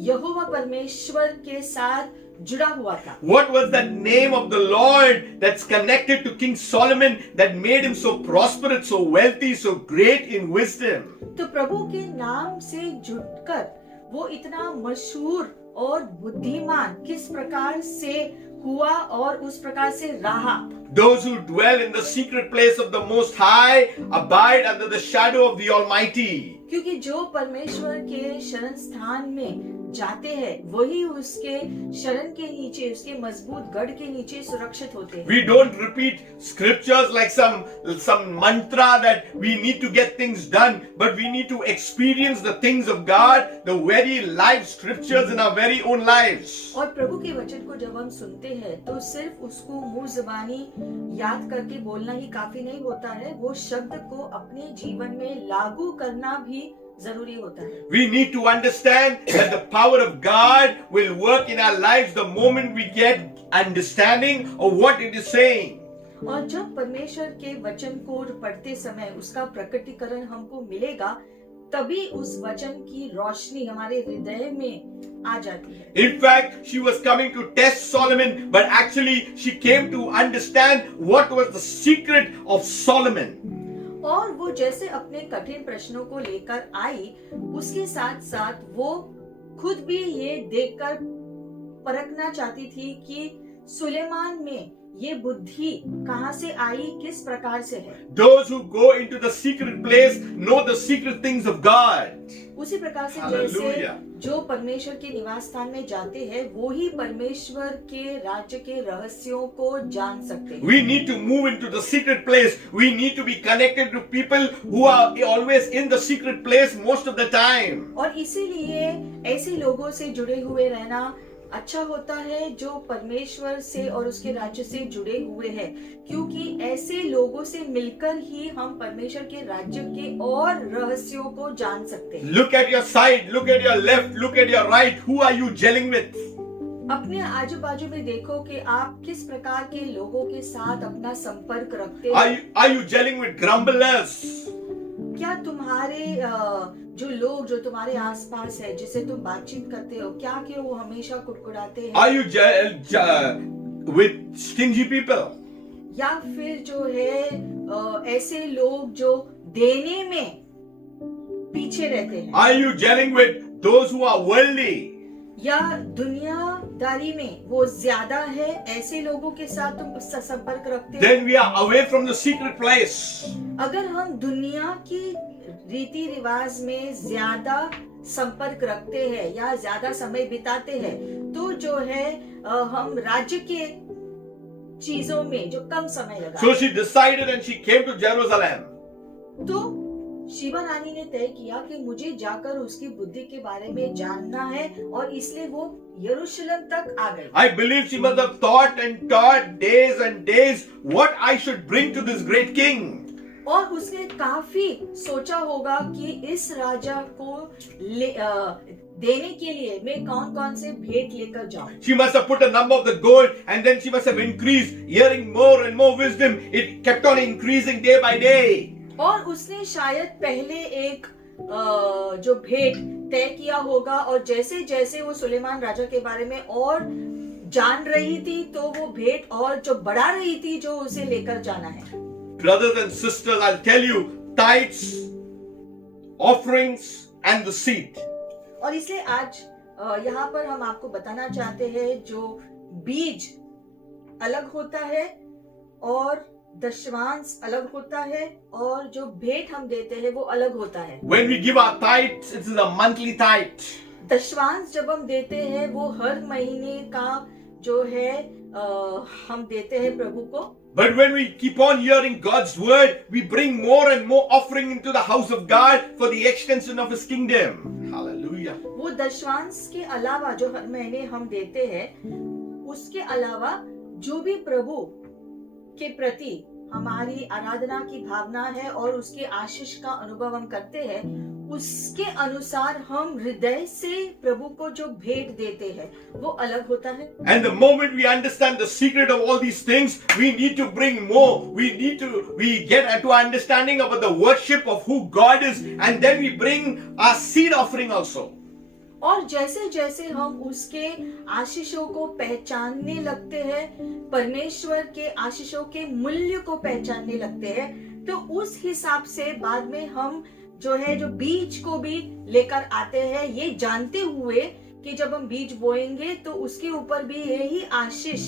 यहोवा परमेश्वर के साथ जुड़ा हुआ था। What was the name of the Lord that's connected to King Solomon that made him so prosperous, so wealthy, so great in wisdom? तो प्रभु के नाम से जुड़कर वो इतना मशहूर और बुद्धिमान किस प्रकार से हुआ और उस प्रकार से रहा। Those who dwell in the secret place of the Most High abide under the shadow of the Almighty. क्योंकि जो परमेश्वर के शरण स्थान में जाते हैं, वही उसके शरण के नीचे, उसके मजबूत गढ़ के नीचे सुरक्षित होते हैं। We don't repeat scriptures like some mantra that we need to get things done, but we need to experience the things of God, the very live scriptures in our very own lives. और प्रभु के वचन को जब हम सुनते हैं, तो सिर्फ उसको मुंह ज़बानी याद करके बोलना ही काफी नहीं होता है, वो शब्द को अपने जीवन में लागू करना भी जरूरी होता है। We need to understand that the power of God will work in our lives the moment we get understanding of what it is saying. और जब परमेश्वर के वचन को पढ़ते समय उसका प्रकटीकरण हमको मिलेगा, तभी उस वचन की रोशनी हमारे हृदय में आ जाती है। In fact, she was coming to test Solomon, but actually she came to understand what was the secret of Solomon. और वो जैसे अपने कठिन प्रश्नों को लेकर आई, उसके साथ साथ वो खुद भी ये देखकर परखना चाहती थी कि सुलेमान में ये बुद्धि कहाँ से आई, किस प्रकार से है। Those who go into the secret place know the secret things of God. उसी प्रकार से जैसे Hallelujah. जो परमेश्वर के निवास स्थान में जाते हैं वो ही परमेश्वर के राज्य के रहस्यों को जान सकते हैं। We need to move into the secret place. We need to be connected to people who are always in the secret place most of the time. और इसीलिए ऐसे लोगों से जुड़े हुए रहना अच्छा होता है जो परमेश्वर से और उसके राज्य से जुड़े हुए हैं, क्योंकि ऐसे लोगों से मिलकर ही हम परमेश्वर के राज्य के और रहस्यों को जान सकते हैं। Look at your side, look at your left, look at your right. Who are you gelling with? अपने आजू बाजू में देखो कि आप किस प्रकार के लोगों के साथ अपना संपर्क रखते Are हैं। are you gelling with grumblers? क्या तुम्हारे जो लोग जो तुम्हारे आसपास है, जिसे तुम बातचीत करते हो, क्या कि वो हमेशा कुड़कुड़ाते हैं, Are you with stingy people? या फिर जो है ऐसे लोग जो देने में पीछे रहते हैं, Are you gelling with those who are worldly? या दुनियादारी में वो ज्यादा है, ऐसे लोगों के साथ तुम संपर्क रखते हो। Then we are away from the secret place. अगर हम दुनिया की रीति रिवाज में ज्यादा संपर्क रखते हैं या ज्यादा समय बिताते हैं, तो जो है हम राज्य के चीजों में जो कम समय लगा। So she decided and she came to Jerusalem. तो शिवा रानी ने तय किया कि मुझे जाकर उसकी बुद्धि के बारे में जानना है, और इसलिए वो यरूशलेम तक आ गई। I believe she must have thought and thought days and days what I should bring to this great king. और उसने काफी सोचा होगा कि इस राजा को देने के लिए मैं कौन कौन से भेंट लेकर जाऊं। She must have put a number of the gold and then she must have increased, hearing more and more wisdom. It kept on increasing day by day. और उसने शायद पहले एक जो भेंट तय किया होगा, और जैसे जैसे वो सुलेमान राजा के बारे में और जान रही थी तो वो भेंट और जो बढ़ा रही थी जो उसे लेकर जाना है। Brothers and sisters, I'll tell you, tithes, offerings and the seed. और इसलिए आज यहाँ पर हम आपको बताना चाहते हैं जो बीज अलग होता है और दशमांश अलग होता है, और जो भेंट हम देते हैं वो अलग होता है। When we give our tithes, it is a monthly tithe. दशमांश जब हम देते हैं वो हर महीने का जो है हम देते हैं प्रभु को। But when we keep on hearing God's word, we bring more and more offering into the house of God for the extension of His kingdom. Hallelujah. वो दशमांश के अलावा जो हर महीने हम देते हैं, उसके अलावा जो भी प्रभु के प्रति हमारी आराधना की भावना है और उसके आशीष का अनुभव हम करते हैं, उसके अनुसार हम हृदय से प्रभु को जो भेंट देते हैं वो अलग होता है। And the moment we understand the secret of all these things, we need to bring more. We get to understanding about the worship of who God is, and then we bring our seed offering also. और जैसे जैसे हम उसके आशीषों को पहचानने लगते हैं, परमेश्वर के आशीषों के मूल्य को पहचानने लगते हैं, तो उस हिसाब से बाद में हम जो है जो बीज को भी लेकर आते हैं, ये जानते हुए कि जब हम बीज बोएंगे तो उसके ऊपर भी यही आशीष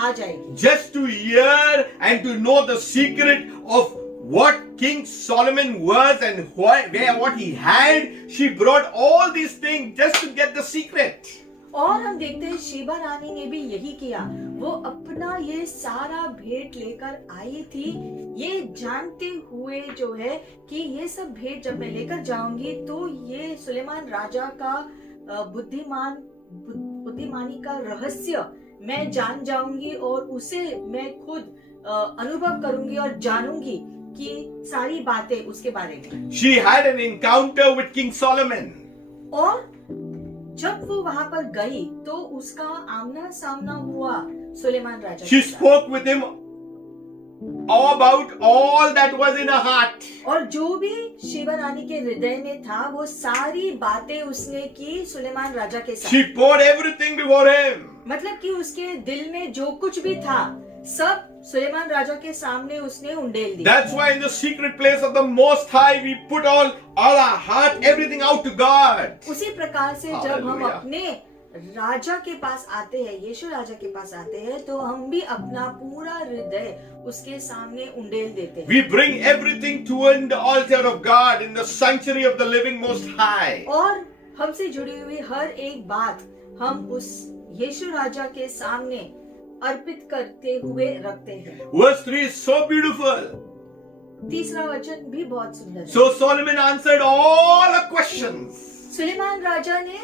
आ जाएगी। Just to hear and to know the secret of what King Solomon was and what he had, she brought all these things just to get the secret. और हम देखते हैं शीबा रानी ने भी यही किया, वो अपना ये सारा भेंट लेकर आई थी, ये जानते हुए जो है कि ये सब भेंट जब मैं लेकर जाऊंगी तो ये सुलेमान राजा का बुद्धिमानी का रहस्य मैं जान जाऊंगी और उसे मैं खुद अनुभव करूंगी और जानूंगी कि सारी बातें उसके बारे में। She had an encounter with King Solomon. और जब वो वहां पर गई तो उसका आमना सामना हुआ सुलेमान राजा। She spoke with him about all that was in her heart. और जो भी शीबा रानी के हृदय में था वो सारी बातें उसने की सुलेमान राजा के साथ। She poured everything before him. मतलब कि उसके दिल में जो कुछ भी था सब सुलेमान राजा के सामने उसने उंडेल दिया। That's why in the secret place of the Most High we put all our heart, everything out to God. उसी प्रकार से जब हम Hallelujah. अपने राजा के पास आते हैं, यीशु राजा के पास आते हैं, तो हम भी अपना पूरा हृदय उसके सामने उंडेल देते हैं We bring everything toward the altar of God in the sanctuary of the living Most High. और हमसे जुड़ी हुई हर एक बात हम उस यीशु राजा के सामने अर्पित करते हुए रखते हैं। Verse 3 is so beautiful. तीसरा वचन भी बहुत सुंदर है। So Solomon answered all the questions. Suleman राजा ने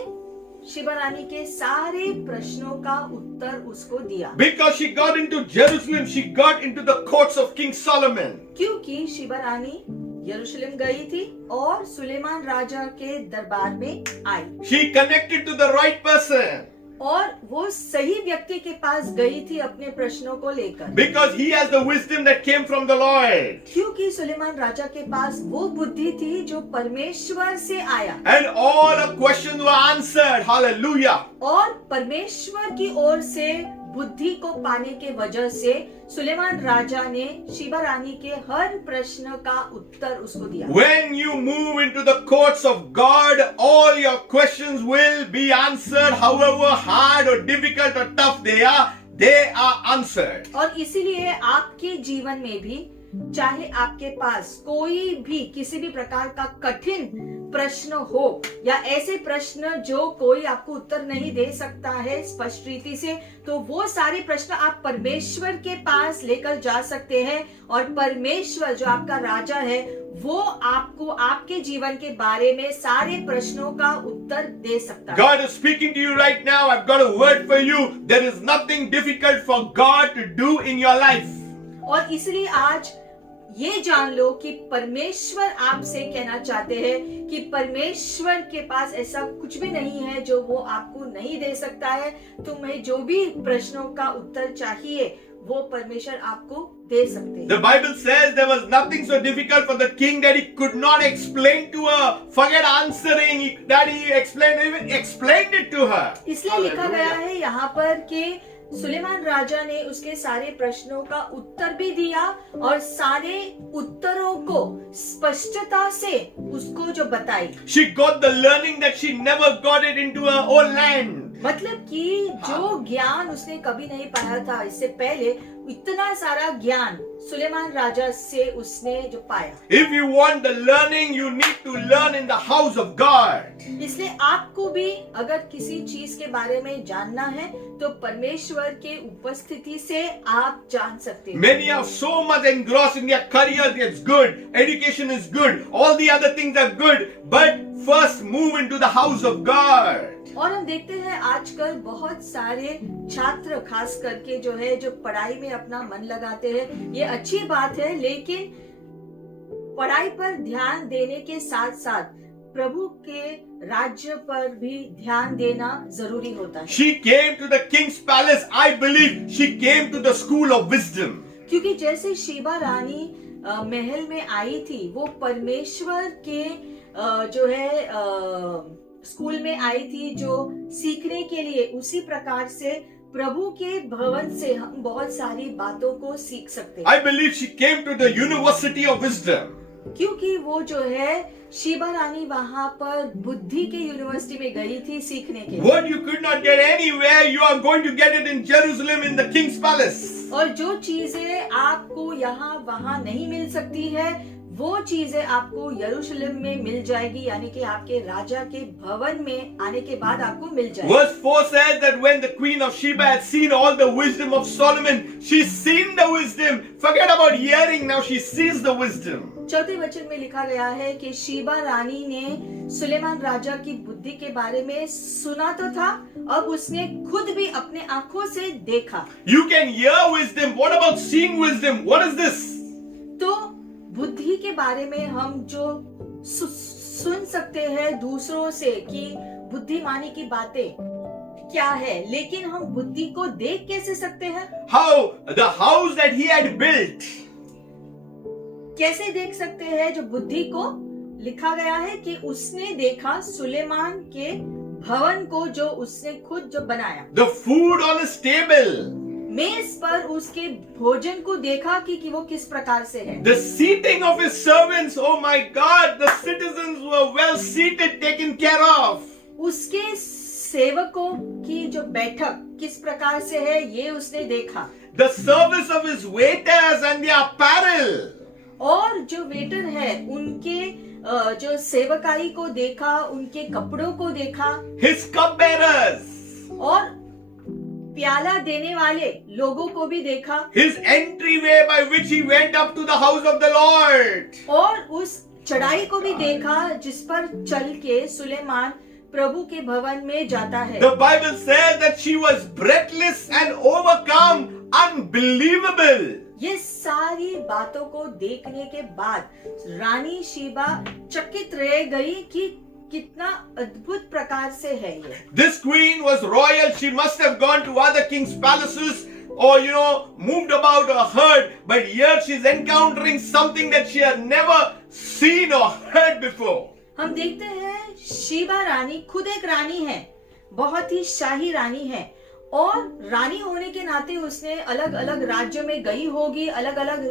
शिबा रानी के सारे प्रश्नों का उत्तर उसको दिया, Because she got into Jerusalem, she got into the courts of King Solomon. क्योंकि शिबा रानी यरूशलेम गई थी और सुलेमान राजा के दरबार में आई She connected to the right person. और वो सही व्यक्ति के पास गई थी अपने प्रश्नों को लेकर, Because he has the wisdom that came from the Lord. क्योंकि सुलेमान राजा के पास वो बुद्धि थी जो परमेश्वर से आया And all the questions were answered. Hallelujah. और परमेश्वर की ओर से बुद्धि को पाने के वजह से सुलेमान राजा ने शिबा रानी के हर प्रश्न का उत्तर उसको दिया। When you move into the courts of God, all your questions will be answered, however hard or difficult or tough they are answered. और इसीलिए आपके जीवन में भी चाहे आपके पास कोई भी किसी भी प्रकार का कठिन प्रश्न हो या ऐसे प्रश्न जो कोई आपको उत्तर नहीं दे सकता है स्पष्ट रीति से, तो वो सारे प्रश्न आप परमेश्वर के पास लेकर जा सकते हैं और परमेश्वर जो आपका राजा है वो आपको आपके जीवन के बारे में सारे प्रश्नों का उत्तर दे सकता है। God is speaking to you right now. I've got a word for you. There is nothing difficult for God to do in your life. और इसलिए आज ये जान लो कि परमेश्वर आपसे कहना चाहते हैं कि परमेश्वर के पास ऐसा कुछ भी नहीं है जो वो आपको नहीं दे सकता है। तुम्हें जो भी प्रश्नों का उत्तर चाहिए वो परमेश्वर आपको दे सकते हैं। The Bible says there was nothing so difficult for the king that he could not explain to her. Forget answering, that he even explained it to her. इसलिए लिखा गया है यहाँ पर कि सुलेमान राजा ने उसके सारे प्रश्नों का उत्तर भी दिया और सारे उत्तरों को स्पष्टता से उसको जो बताई। She got the learning that she never got it into her own land. मतलब कि जो ज्ञान उसने कभी नहीं पाया था इससे पहले, इतना सारा ज्ञान सुलेमान राजा से उसने जो पाया। If you want the learning, you need to learn in the house of God. इसलिए आपको भी अगर किसी चीज के बारे में जानना है तो परमेश्वर के उपस्थिति से आप जान सकते हैं। Many are so much engrossed in their career. It's good. Education is good. All the other things are good. But first move into the house of God. और हम देखते हैं आजकल बहुत सारे छात्र खास करके जो है जो पढ़ाई में अपना मन लगाते हैं, ये अच्छी बात है, लेकिन पढ़ाई पर ध्यान देने के साथ साथ प्रभु के राज्य पर भी ध्यान देना जरूरी होता है। She came to the king's palace. I believe she came to the school of wisdom. क्योंकि जैसे शीबा रानी महल में आई थी, वो परमेश्वर के जो है स्कूल में आई थी जो सीखने के लिए, उसी प्रकार से प्रभु के भवन से हम बहुत सारी बातों को सीख सकते हैं। I believe she came to the university of wisdom. क्योंकि वो जो है शीबा रानी वहाँ पर बुद्धि के यूनिवर्सिटी में गई थी सीखने के लिए। What you could not get anywhere, you are going to get it in Jerusalem in the king's palace. और जो चीजें आपको यहाँ वहाँ नहीं मिल सकती है, वो चीजें आपको यरूशलेम में मिल जाएगी, यानी कि आपके राजा के भवन में आने के बाद आपको मिल जाएगी। Verse 4 says that when the queen of Sheba had seen all the wisdom of Solomon, she's seen the wisdom. Forget about hearing, now she sees the wisdom. चौथे वचन में लिखा गया है कि शीबा रानी ने सुलेमान राजा की बुद्धि के बारे में सुना तो था, अब उसने खुद भी अपने आंखों से देखा। You can hear wisdom. What about seeing wisdom? What is this? तो बुद्धि के बारे में हम जो सुन सकते हैं दूसरों से कि बुद्धिमानी की बातें क्या है, लेकिन हम बुद्धि को देख कैसे सकते हैं? How the house that he had built. कैसे देख सकते हैं जो बुद्धि को? लिखा गया है कि उसने देखा सुलेमान के भवन को जो उसने खुद जो बनाया। The food on his table. मेज पर उसके भोजन को देखा कि वो किस प्रकार से है। The seating of his servants. Oh my God, the citizens were well seated, taken care of. उसके सेवकों की जो बैठक किस प्रकार से है ये उसने देखा, the service of his waiters and their apparel, और जो वेटर है उनके जो सेवकाई को देखा, उनके कपड़ों को देखा, his cupbearers, और प्याला देने वाले लोगों को भी देखा, his entryway by which he went up to the house of the Lord. और उस चढ़ाई को भी देखा जिस पर चल के सुलेमान प्रभु के भवन में जाता है। The Bible says that she was breathless and overcome, unbelievable. ये सारी बातों को देखने के बाद रानी शीबा चकित रह गई कि कितना अद्भुत प्रकार से है ये। This queen was royal. She must have gone to other kings' palaces or, moved about or heard. But here she's encountering something that she had never seen or heard before. हम देखते हैं शीबा रानी खुद एक रानी है, बहुत ही शाही रानी है, और रानी होने के नाते उसने अलग अलग राज्यों में गई होगी, अलग अलग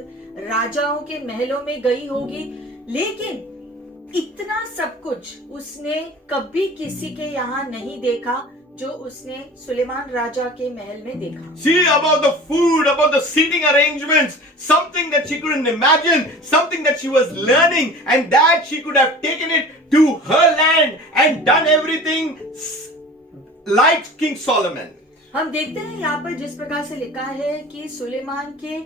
राजाओं के महलों में गई होगी, लेकिन इतना सब कुछ उसने कभी किसी के यहाँ नहीं देखा जो उसने सुलेमान राजा के महल में देखा। See about the food, about the seating arrangements, something that she couldn't imagine, something that she was learning, and that she could have taken it to her land and done everything like King Solomon. हम देखते हैं यहाँ पर जिस प्रकार से लिखा है कि सुलेमान के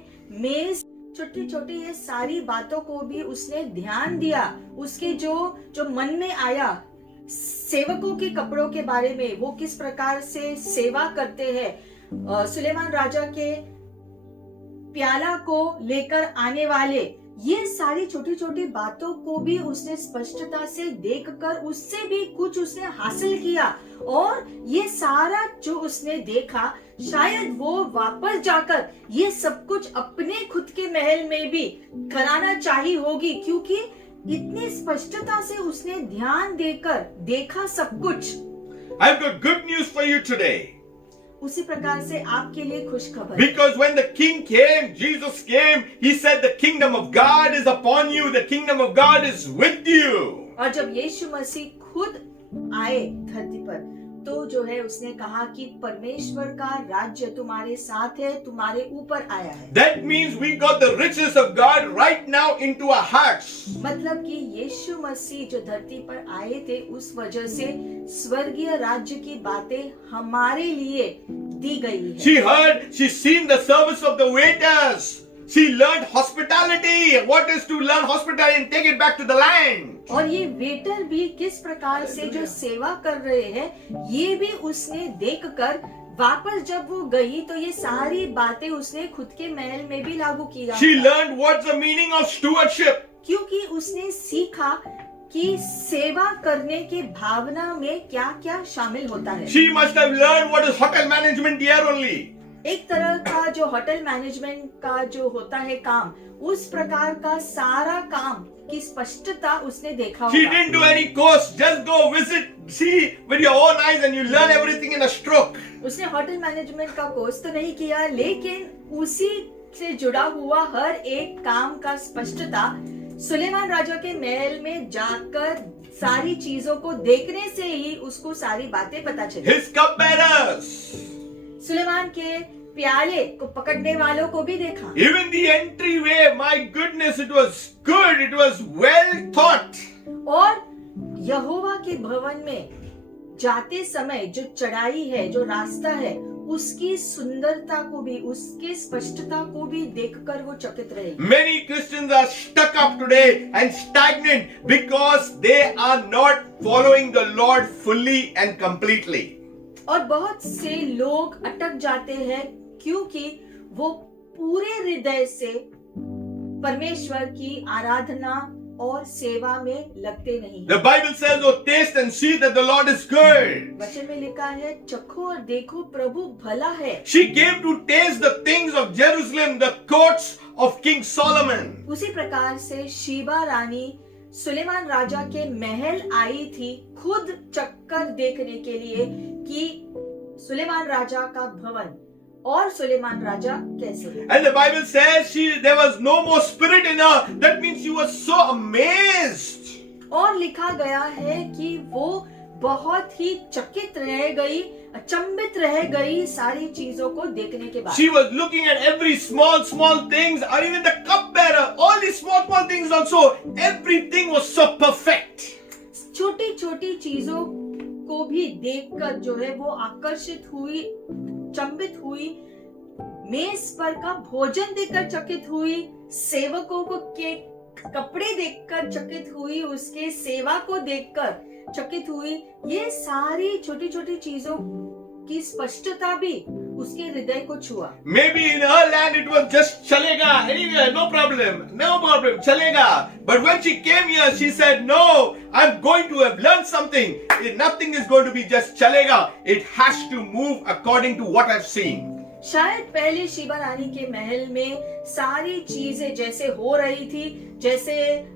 मेज छोटी छोटी ये सारी बातों को भी उसने ध्यान दिया, उसके जो मन में आया सेवकों के कपड़ों के बारे में, वो किस प्रकार से सेवा करते हैं, सुलेमान राजा के प्याला को लेकर आने वाले, ये सारी छोटी छोटी बातों को भी उसने स्पष्टता से देखकर उससे भी कुछ उसने हासिल किया, और ये सारा जो उसने देखा शायद वो वापस जाकर ये सब कुछ अपने खुद के महल में भी कराना चाहिए होगी, क्योंकि इतनी स्पष्टता से उसने ध्यान देकर देखा सब कुछ। I've got good news for you today. उसी प्रकार से आपके लिए खुश खबर, Because when the king came, Jesus came, he said the kingdom of God is upon you, the kingdom of God is with you. और जब यीशु मसीह खुद आए धरती पर तो जो है उसने कहा कि परमेश्वर का राज्य तुम्हारे साथ है, तुम्हारे ऊपर आया है। That means we got the riches of God right now into our hearts. मतलब कि यीशु मसीह जो धरती पर आए थे उस वजह से स्वर्गीय राज्य की बातें हमारे लिए दी गई है। She heard, she seen the service of the waiters. She learned hospitality. What is to learn hospitality and take it back to the land? और ये वेटर भी किस प्रकार से जो सेवा कर रहे हैं ये भी उसने देखकर वापस जब वो गई तो ये सारी बातें उसने खुद के महल में भी लागू किया। She learned what's the meaning of stewardship. क्योंकि उसने सीखा कि सेवा करने की भावना में क्या क्या शामिल होता है। She must have learned what is hotel management here only. एक तरह का जो होटल मैनेजमेंट का जो होता है काम, उस प्रकार का सारा काम की स्पष्टता उसने देखा She होगा। didn't do any course. Just go visit, see with your own eyes and you learn everything in a stroke. उसने होटल मैनेजमेंट का कोर्स तो नहीं किया, लेकिन उसी से जुड़ा हुआ हर एक काम का स्पष्टता सुलेमान राजा के महल में जाकर सारी चीजों को देखने से ही उसको सारी बातें पता चली। His cupbearers. सुलेमान के प्याले को पकड़ने वालों को भी देखा। Even the entryway, my goodness, it was good. It was well thought. और यहोवा के भवन में जाते समय जो चढ़ाई है, जो रास्ता है, उसकी सुंदरता को भी, उसके स्पष्टता को भी देखकर वो चकित रहे। Many Christians are stuck up today and stagnant because they are not following the Lord fully and completely. और बहुत से लोग अटक जाते हैं क्योंकि वो पूरे हृदय से परमेश्वर की आराधना और सेवा में लगते नहीं। The Bible says, "Oh, taste and see that the Lord is good." वचन में लिखा है, चखो और देखो प्रभु भला है। She came to taste the things of Jerusalem, the courts of King Solomon. उसी प्रकार से शीबा रानी सुलेमान राजा के महल आई थी खुद चक्कर देखने के लिए कि सुलेमान राजा का भवन और सुलेमान राजा कैसे है। And the Bible says there was no more spirit in her. That means she was so amazed. और लिखा गया है कि वो बहुत ही चकित रह गई, अचंभित रह गई सारी चीजों को देखने के बाद। She was looking at every small things, or even the cupbearer, all these small things also. Everything was so perfect. छोटी छोटी चीजों को भी देखकर जो है वो आकर्षित हुई, चंबित हुई, मेज पर का भोजन देखकर चकित हुई, सेवकों को के कपड़े देखकर चकित हुई, उसके सेवा को देखकर चकित हुई। ये सारी छोटी छोटी चीजों की स्पष्टता भी उसके हृदय को छुआ। Maybe in her land it was just chalega, anyway, no problem, chalega. But when she came here, she said, no, I'm going to have learned something. Nothing is going to be just chalega. It has to move according to what I've seen. शायद पहले शीबा रानी के महल में सारी चीजें जैसे हो रही थी, जैसे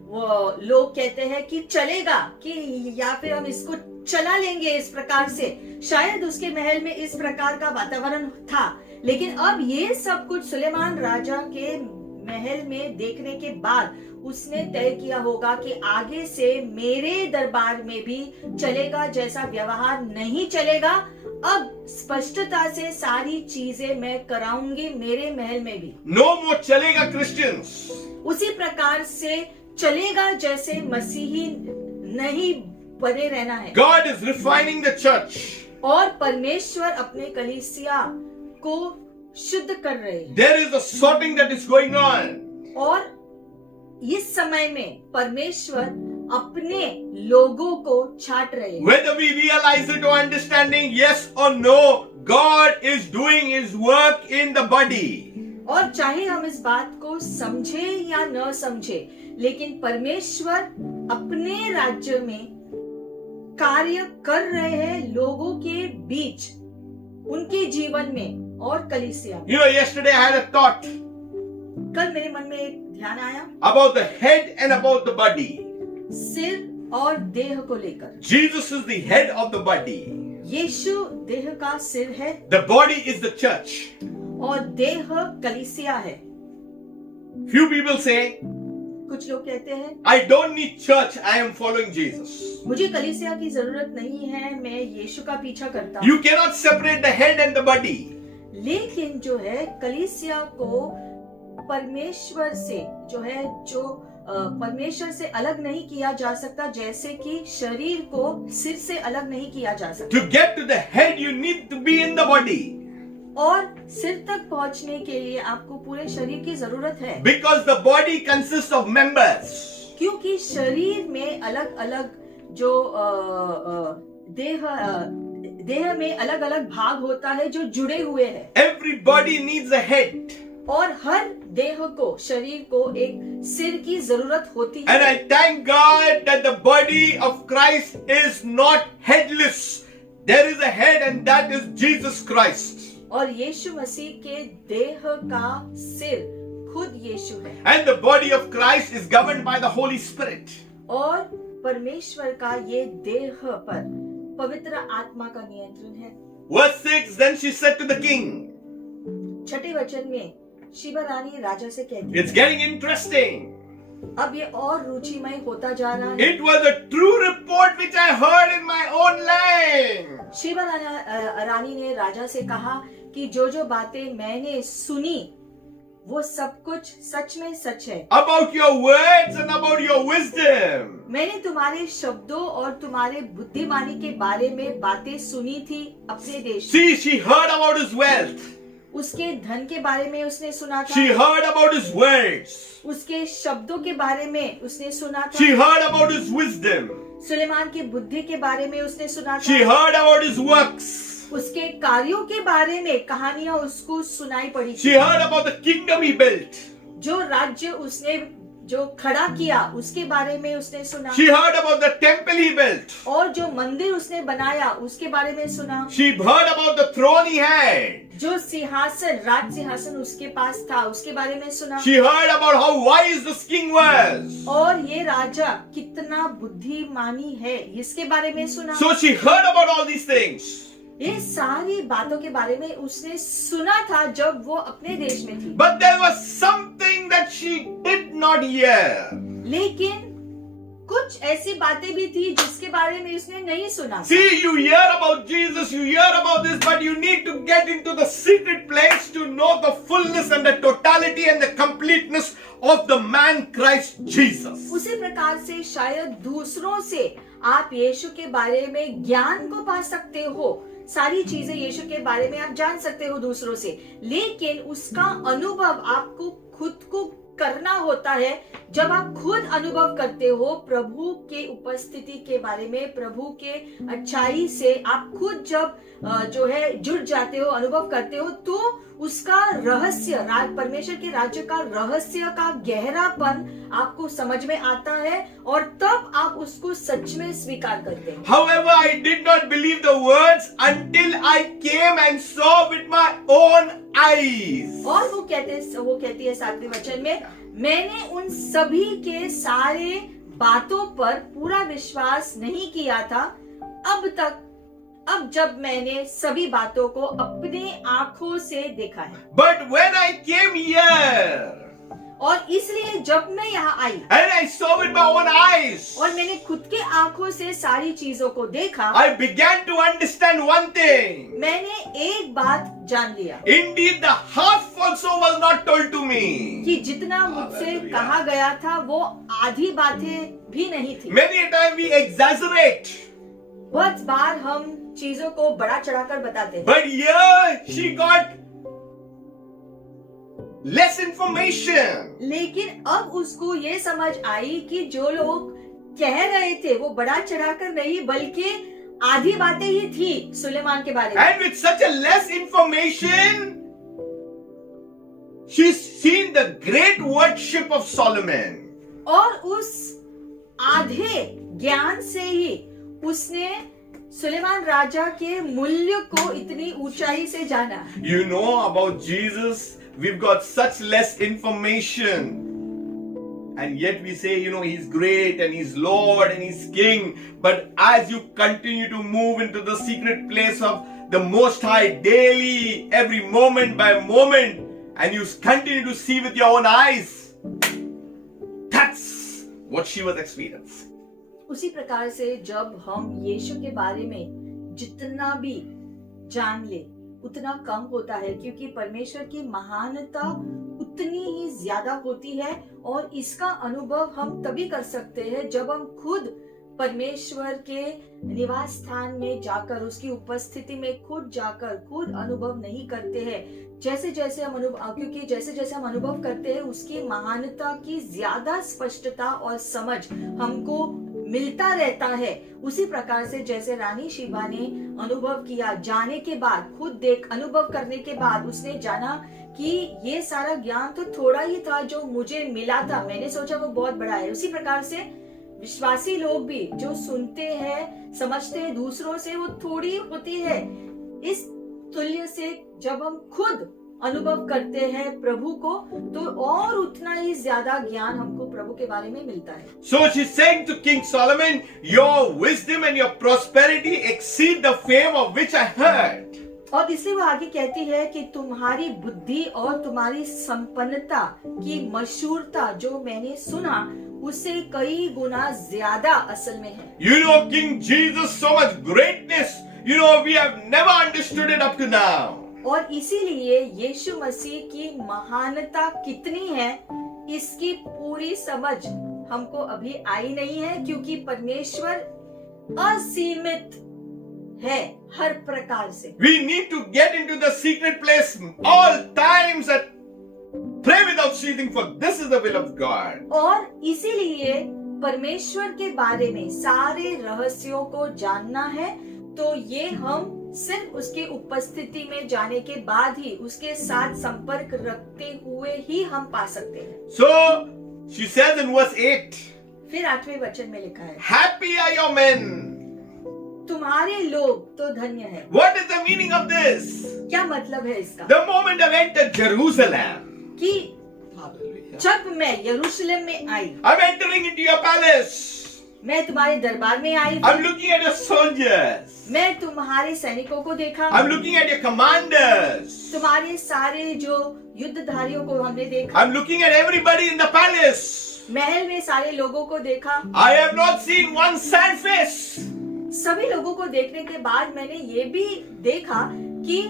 वो लोग कहते हैं कि चलेगा, कि या फिर हम इसको चला लेंगे, इस प्रकार से शायद उसके महल में इस प्रकार का वातावरण था। लेकिन अब ये सब कुछ सुलेमान राजा के महल में देखने के बाद उसने तय किया होगा कि आगे से मेरे दरबार में भी चलेगा जैसा व्यवहार नहीं चलेगा। अब स्पष्टता से सारी चीजें मैं कराऊंगी मेरे महल में भी। No more chalega Christians. उसी प्रकार से चलेगा जैसे मसीही नहीं बने रहना है। God is refining the church. और परमेश्वर अपने कलीसिया को शुद्ध कर रहे हैं। There is a sorting that is going on. और इस समय में परमेश्वर अपने लोगों को छांट रहे हैं। Whether we realize it or understanding, yes or no, God is doing His work in the body. और चाहे हम इस बात को समझे या न समझे, लेकिन परमेश्वर अपने राज्य में कार्य कर रहे हैं लोगों के बीच, उनके जीवन में और कलीसिया में। You know, yesterday I had a thought कल मेरे मन में एक ध्यान आया about the head and about the body. सिर और देह को लेकर। Jesus is the head of the body. यीशु देह का सिर है The body is the church. और देह कलीसिया है। Few people say, कुछ लोग कहते हैं I don't need church, I am following Jesus. मुझे कलीसिया की जरूरत नहीं है, मैं यीशु का पीछा करता हूँ। You cannot separate the head and the body. लेकिन जो है कलीसिया को परमेश्वर से परमेश्वर से अलग नहीं किया जा सकता, जैसे कि शरीर को सिर से अलग नहीं किया जा सकता। To get to the head, you need to be in the body. और सिर तक पहुंचने के लिए आपको पूरे शरीर की जरूरत है। Because the body consists of members. क्योंकि शरीर में अलग अलग जो देह में अलग अलग भाग होता है जो जुड़े हुए हैं। Everybody needs a head. और हर देह को, शरीर को एक सिर की जरूरत होती And है। I thank God that the body of Christ is not headless. There is a head and that is Jesus Christ. और यीशु मसीह के देह का सिर खुद यीशु है। And the body of Christ is governed by the Holy Spirit. और परमेश्वर का ये देह पर पवित्र आत्मा का नियंत्रण है। Verse 6, then she said to the king. छठे वचन में शीबा रानी राजा से कहती It's getting interesting. अब ये और रुचिमय होता जा रहा है। It was a true report which I heard in my own land. Sheeba रानी ने राजा से कहा कि जो जो बातें मैंने सुनी वो सब कुछ सच में सच है। About your words and about your wisdom. मैंने तुम्हारे शब्दों और तुम्हारे बुद्धिमानी के बारे में बातें सुनी थी अपने देश में। See, she heard about his wealth. उसके धन के बारे में उसने सुना था। She heard about his words. उसके शब्दों के बारे में उसने सुना था। She heard about his wisdom. Suleman की बुद्धि के बारे में उसने सुना था। She heard about his works. उसके कार्यों के बारे में कहानियां उसको सुनाई पड़ी She heard about the kingdom he built. जो राज्य उसने जो खड़ा किया उसके बारे में उसने सुना। She heard about the temple he built. और जो मंदिर उसने बनाया उसके बारे में सुना। She heard about the throne he had. जो सिंहासन, राज सिंहासन उसके पास था उसके बारे में सुना। She heard about how wise this king was. और ये राजा कितना बुद्धिमानी है इसके बारे में सुना। So she heard about all these things. ये सारी बातों के बारे में उसने सुना था जब वो अपने देश में थी। But there was something that she did not hear. लेकिन कुछ ऐसी बातें भी थी जिसके बारे में उसने नहीं सुना। See, you hear about Jesus, you hear about this, but you need to get into the secret place to know the fullness and the totality and the completeness of the man Christ Jesus. उसी प्रकार से शायद दूसरों से आप यीशु के बारे में ज्ञान को पा सकते हो, सारी चीजें यीशु के बारे में आप जान सकते हो दूसरों से, लेकिन उसका अनुभव आपको खुद को करना होता है। जब आप खुद अनुभव करते हो प्रभु के उपस्थिति के बारे में, प्रभु के अच्छाई से आप खुद जब जो है जुड़ जाते हो, अनुभव करते हो, तो उसका रहस्य, परमेश्वर के राज्य का रहस्य का गहरापन आपको समझ में आता है और तब आप उसको सच में स्वीकार करते हैं। However, I did not believe the words until I came and saw with my own eyes. और वो कहती है 7वें वचन में, मैंने उन सभी के सारे बातों पर पूरा विश्वास नहीं किया था अब जब मैंने सभी बातों को अपने आंखों से देखा है। But when I came here और इसलिए जब मैं यहाँ आई and I saw with my own eyes, और मैंने खुद के आंखों से सारी चीजों को देखा, I began to understand one thing. मैंने एक बात जान लिया Indeed, the half also was not told to me. कि जितना मुझसे कहा गया था वो आधी बातें भी नहीं थी। Many a time we exaggerate. बहुत बार हम चीजों को बड़ा चढ़ाकर बताते हैं, But here she got less information. लेकिन अब उसको ये समझ आई कि जो लोग कह रहे थे वो बड़ा चढ़ाकर नहीं बल्कि आधी बातें ही थी सुलेमान के बारे में। And with such a less information, she's seen the great worship of Solomon. और उस आधे ज्ञान से ही उसने सुलेमान राजा के मूल्य को इतनी ऊंचाई से जाना। You know about Jesus, we've got such less information. And yet we say, he's great and he's Lord and he's King. But as you continue to move into the secret place of the Most High daily, every moment by moment, and you continue to see with your own eyes, that's what she was experiencing. उसी प्रकार से जब हम यीशु के बारे में जितना भी जान ले उतना कम होता है, क्योंकि परमेश्वर की महानता उतनी ही ज्यादा होती है और इसका अनुभव हम तभी कर सकते हैं जब हम खुद परमेश्वर के निवास स्थान में जाकर, उसकी उपस्थिति में खुद जाकर खुद अनुभव नहीं करते हैं। जैसे जैसे हम अनुभव करते हैं उसकी महानता की ज्यादा स्पष्टता और समझ हमको मिलता रहता है। उसी प्रकार से जैसे रानी शिबा ने अनुभव किया, जाने के बाद खुद अनुभव करने के बाद उसने जाना कि ये सारा ज्ञान तो थोड़ा ही था जो मुझे मिला था, मैंने सोचा वो बहुत बड़ा है। उसी प्रकार से विश्वासी लोग भी जो सुनते हैं, समझते हैं दूसरों से, वो थोड़ी होती है इस तुल्य से जब हम खुद अनुभव करते हैं प्रभु को, तो और उतना ही ज्यादा ज्ञान हमको प्रभु के बारे में मिलता है। So she's saying to King Solomon, your wisdom and your prosperity exceed the fame of which I heard. और इसलिए वो आगे कहती है कि तुम्हारी बुद्धि और तुम्हारी संपन्नता की मशहूरता जो मैंने सुना उससे कई गुना ज्यादा असल में है। You know, King Jesus, so much greatness, we have never understood it up to now. और इसीलिए यीशु मसीह की महानता कितनी है इसकी पूरी समझ हमको अभी आई नहीं है, क्योंकि परमेश्वर असीमित है हर प्रकार से। We need to get into the secret place all times and pray without ceasing, for this is the will of God. और इसीलिए परमेश्वर के बारे में सारे रहस्यों को जानना है, तो ये हम सिर्फ उसकी उपस्थिति में जाने के बाद ही, उसके साथ संपर्क रखते हुए ही हम पा सकते हैं। So she says in verse 8, फिर 8वें वचन में लिखा है, happy are your men. तुम्हारे लोग तो धन्य है। What is the meaning of this? क्या मतलब है इसका? The moment I entered Jerusalem, कि जब मैं यरूशलेम में आई, I'm entering into your palace. मैं तुम्हारे दरबार में आई, I'm looking at your soldiers. मैं तुम्हारे सैनिकों को देखा, I'm looking at your commanders. तुम्हारे सारे जो युद्धधारियों को हमने देखा, I'm looking at everybody in the palace. महल में सारे लोगों को देखा। I have not seen one sad face. सभी लोगों को देखने के बाद मैंने ये भी देखा कि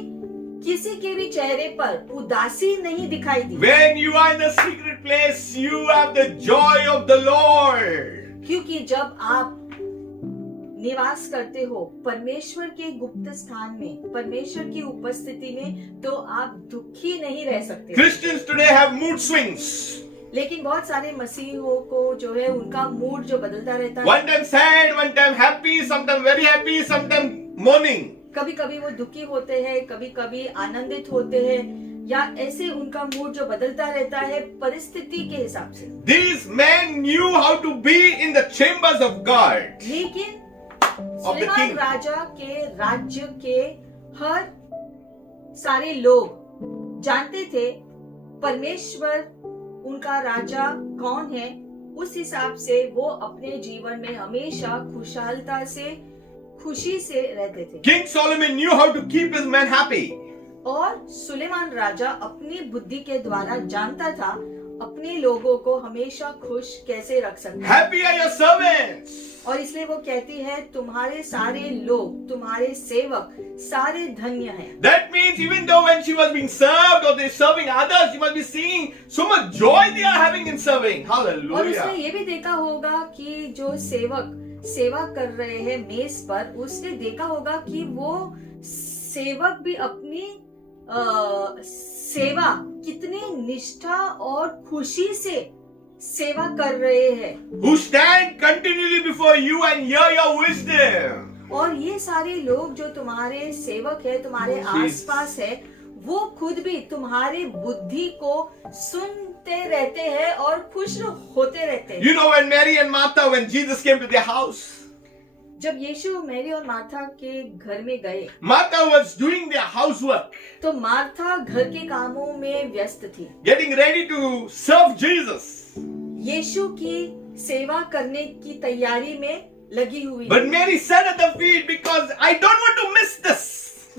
किसी के भी चेहरे पर उदासी नहीं दिखाई दी। When you are in the secret place, you have the joy of the Lord. क्योंकि जब आप निवास करते हो परमेश्वर के गुप्त स्थान में, परमेश्वर की उपस्थिति में, तो आप दुखी नहीं रह सकते। Christians today have mood swings. लेकिन बहुत सारे मसीहों को जो है उनका मूड जो बदलता रहता है। One time sad, one time happy, sometime very happy, sometime mourning. कभी कभी वो दुखी होते हैं, कभी कभी आनंदित होते हैं, या ऐसे उनका मूड जो बदलता रहता है परिस्थिति के हिसाब से। These men knew how to be in the chambers of God. लेकिन Of the सुलेमान king. राजा के राज्य के हर सारे लोग जानते थे परमेश्वर उनका राजा कौन है। उस हिसाब से वो अपने जीवन में हमेशा खुशहालता से, खुशी से रहते थे। King Solomon knew how to keep his men happy. और सुलेमान राजा अपनी बुद्धि के द्वारा जानता था अपने लोगों को हमेशा खुश कैसे रख सकते हैं। Happy are your servants. और इसलिए वो कहती है तुम्हारे सारे लोग, तुम्हारे सेवक सारे धन्य हैं। That means even though when she was being served or they're serving others, you must be seeing so much joy they are having in serving. और Hallelujah. उसने ये भी देखा होगा कि जो सेवक सेवा कर रहे हैं मेज पर, उसने देखा होगा कि वो सेवक भी अपनी सेवा कितनी निष्ठा और खुशी से सेवा कर रहे हैं। Who stand continually before you and hear your wisdom. और ये सारे लोग जो तुम्हारे सेवक है, तुम्हारे आसपास है, वो खुद भी तुम्हारी बुद्धि को सुनते रहते हैं और खुश होते रहते हैं। You know when Mary and Martha, when Jesus came to their house, जब यीशु मैरी और मार्था के घर में गए, Martha was doing their housework, तो मार्था घर के कामों में व्यस्त थी, getting ready to serve Jesus. यीशु की सेवा करने की तैयारी में लगी हुई। But Mary sat at the feet because I don't want to miss this.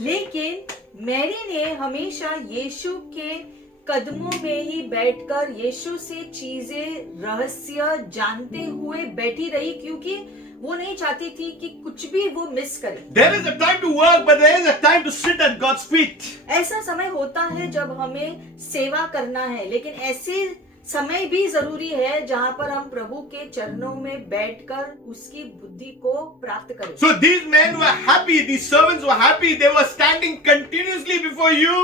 लेकिन मैरी ने हमेशा यीशु के कदमों में ही बैठकर यीशु से चीजें रहस्य जानते हुए बैठी रही, क्योंकि वो नहीं चाहती थी कि कुछ भी वो मिस करे। There is a time to work, but there is a time to sit at God's feet. ऐसा समय होता है जब हमें सेवा करना है, लेकिन ऐसे समय भी जरूरी है जहाँ पर हम प्रभु के चरणों में बैठकर उसकी बुद्धि को प्राप्त करें। So these men were happy, these servants were happy. They were standing continuously before you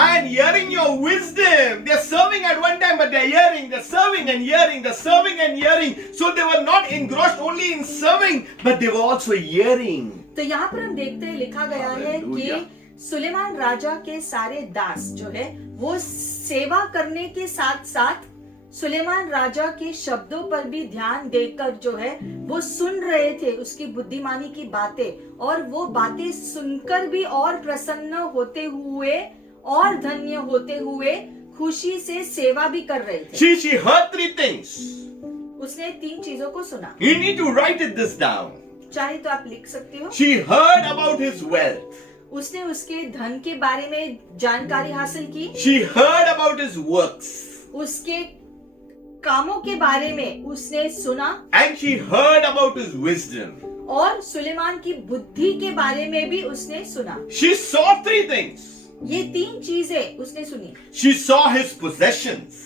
and hearing your wisdom. They're serving at one time, but they're hearing, they're serving and hearing, they're serving and hearing. So they were not engrossed only in serving, but they were also hearing. तो यहाँ पर हम देखते हैं लिखा गया है कि सुलेमान राजा के सारे दास जो है वो सेवा करने के साथ साथ सुलेमान राजा के शब्दों पर भी ध्यान देकर जो है वो सुन रहे थे उसकी बुद्धिमानी की बातें, और वो बातें सुनकर भी और प्रसन्न होते हुए और धन्य होते हुए खुशी से सेवा भी कर रहे थे। She heard three things. उसने 3 चीजों को सुना। You need to write this down. चाहे तो आप लिख सकते हो। She heard about his wealth. उसने उसके धन के बारे में जानकारी हासिल की। She heard about his works. उसके कामों के बारे में उसने सुना। And she heard about his wisdom. और सुलेमान की बुद्धि के बारे में भी उसने सुना। She saw three things. ये 3 चीजें उसने सुनी। She saw his possessions.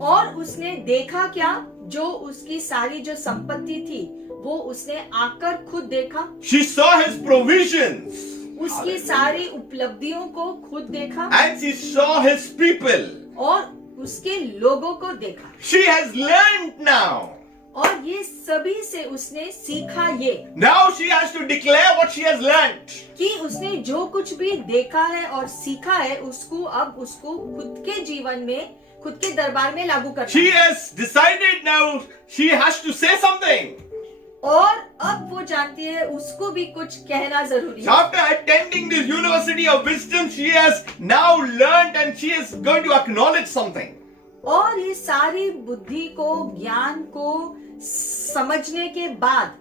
और उसने देखा क्या, जो उसकी सारी जो संपत्ति थी वो उसने आकर खुद देखा। She saw his provisions. उसकी सारी उपलब्धियों को खुद देखा। And she saw his people. और उसके लोगों को देखा। She has learned now. और ये सभी से उसने सीखा ये Now she has to declare what she has learned. कि उसने जो कुछ भी देखा है और सीखा है उसको अब उसको खुद के जीवन में, खुद के दरबार में लागू करना She है। has decided now she has to say something. और अब वो जानती है उसको भी कुछ कहना जरूरी So है। after attending this University of Wisdom, she has now learned and she is going to acknowledge something. और ये सारी बुद्धि को, ज्ञान को समझने के बाद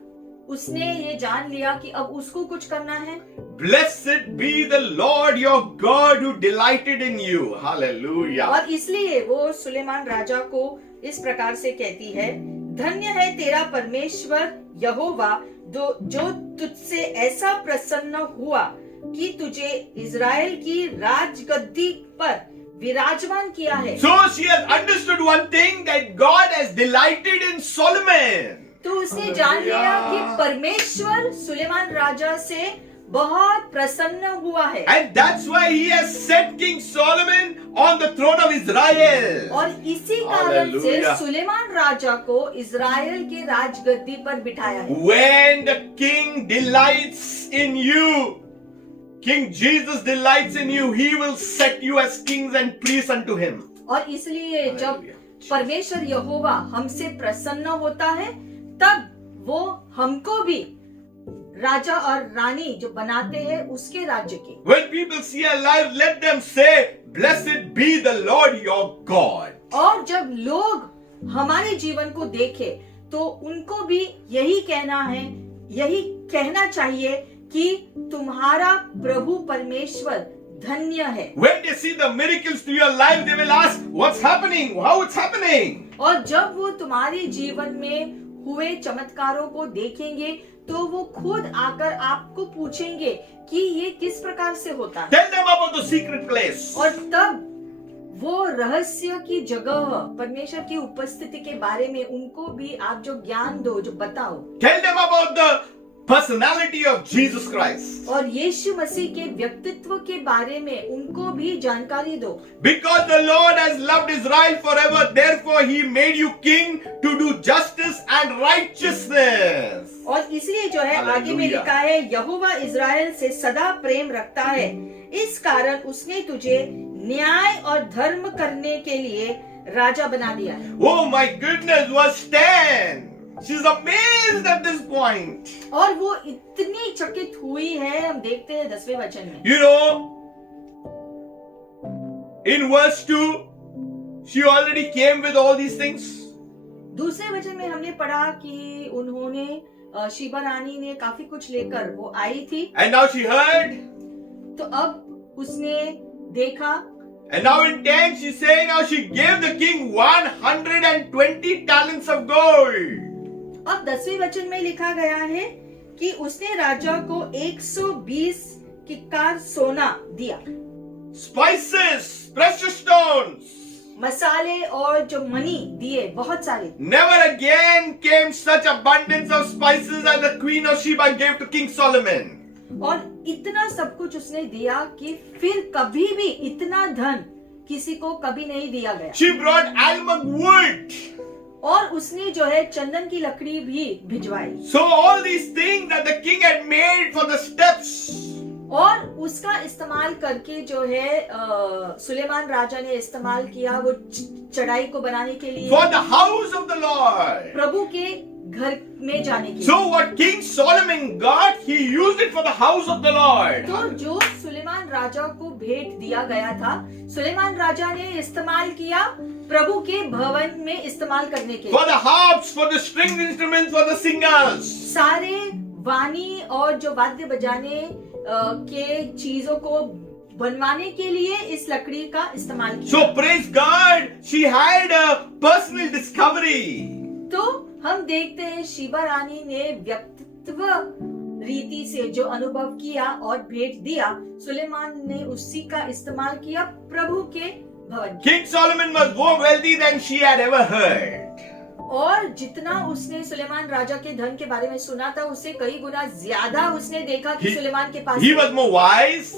उसने ये जान लिया कि अब उसको कुछ करना है। Blessed be the Lord your God who delighted in you. Hallelujah. और इसलिए वो सुलेमान राजा को इस प्रकार से कहती है, धन्य है तेरा परमेश्वर यहोवा जो तुझसे ऐसा प्रसन्न हुआ कि तुझे इज़राइल की राजगद्दी पर विराजमान किया है। So she has understood one thing, that God has delighted in Solomon. तो उसने जान लिया कि परमेश्वर सुलेमान राजा से बहुत प्रसन्न हुआ है, And that's why he has set King Solomon on the throne of Israel. और इसी कारण से Hallelujah. सुलेमान राजा को इज़राइल के राजगद्दी पर बिठाया है। When the king delights in you, King Jesus delights in you, he will set you as kings and priests unto him. और इसलिए जब Hallelujah. परमेश्वर यहोवा हमसे प्रसन्न होता है, तब वो हमको भी राजा और रानी जो बनाते हैं उसके राज्य के। When people see our life, let them say, blessed be the Lord your God. और जब लोग हमारे जीवन को देखे तो उनको भी यही कहना है, यही कहना चाहिए कि तुम्हारा प्रभु परमेश्वर धन्य है। When they see the miracles to your life, they will ask, what's happening? How it's happening? और जब वो तुम्हारे जीवन में हुए चमत्कारों को देखेंगे तो वो खुद आकर आपको पूछेंगे कि ये किस प्रकार से होता है। Tell them about the secret place. और तब वो रहस्य की जगह, परमेश्वर की उपस्थिति के बारे में उनको भी आप जो ज्ञान दो, जो बताओ। Tell them about the personality of Jesus Christ. और यीशु मसीह के व्यक्तित्व के बारे में उनको भी जानकारी दो। Because the Lord has loved Israel forever, therefore he made you king to do justice and righteousness. और इसलिए जो है आगे में Hallelujah. लिखा है, यहोवा इज़राइल से सदा प्रेम रखता है, इस कारण उसने तुझे न्याय और धर्म करने के लिए राजा बना दिया है। Oh my goodness, verse 10. She's amazed at this point. और वो इतनी चकित हुई है, हम देखते हैं 10वें वचन में। You know, in verse 2, she already came with all these things. दूसरे वचन में हमने पढ़ा कि उन्होंने शीबा रानी ने काफी कुछ लेकर वो आई थी। And now she heard. तो अब उसने देखा। And now in 10, she's saying now she gave the king 120 talents of gold. अब 10वें वचन में लिखा गया है कि उसने राजा को 120 किक्कार सोना दिया। Spices, precious stones. मसाले और जो मनी दिए बहुत सारे। Never again came such abundance of spices as the queen of Sheba gave to King Solomon. और इतना सब कुछ उसने दिया कि फिर कभी भी इतना धन किसी को कभी नहीं दिया गया। She brought almug wood. और उसने जो है चंदन की लकड़ी भी भिजवाई। So all these things that the king had made for the steps. और उसका इस्तेमाल करके जो है सुलेमान राजा ने इस्तेमाल किया वो चढ़ाई को बनाने के लिए, For the house of the Lord. प्रभु के घर में जाने के लिए। So what King Solomon got, he used it for the house of the Lord. तो जो सुलेमान राजा को भेंट दिया गया था, सुलेमान राजा ने इस्तेमाल किया प्रभु के भवन में इस्तेमाल करने के For लिए। the harps, for the string instruments, for the singers. सारे वाणी और जो वाद्य बजाने के चीजों को बनवाने के लिए इस लकड़ी का इस्तेमाल किया। So praise God, she had a personal discovery. तो हम देखते हैं शीबा रानी ने व्यक्तित्व रीति से जो अनुभव किया और भेंट दिया, सुलेमान ने उसी का इस्तेमाल किया प्रभु के भवन। King Solomon was more wealthy than she had ever heard. और जितना उसने सुलेमान राजा के धन के बारे में सुना था, उससे कई गुना ज्यादा उसने देखा कि सुलेमान के पास He was more wise.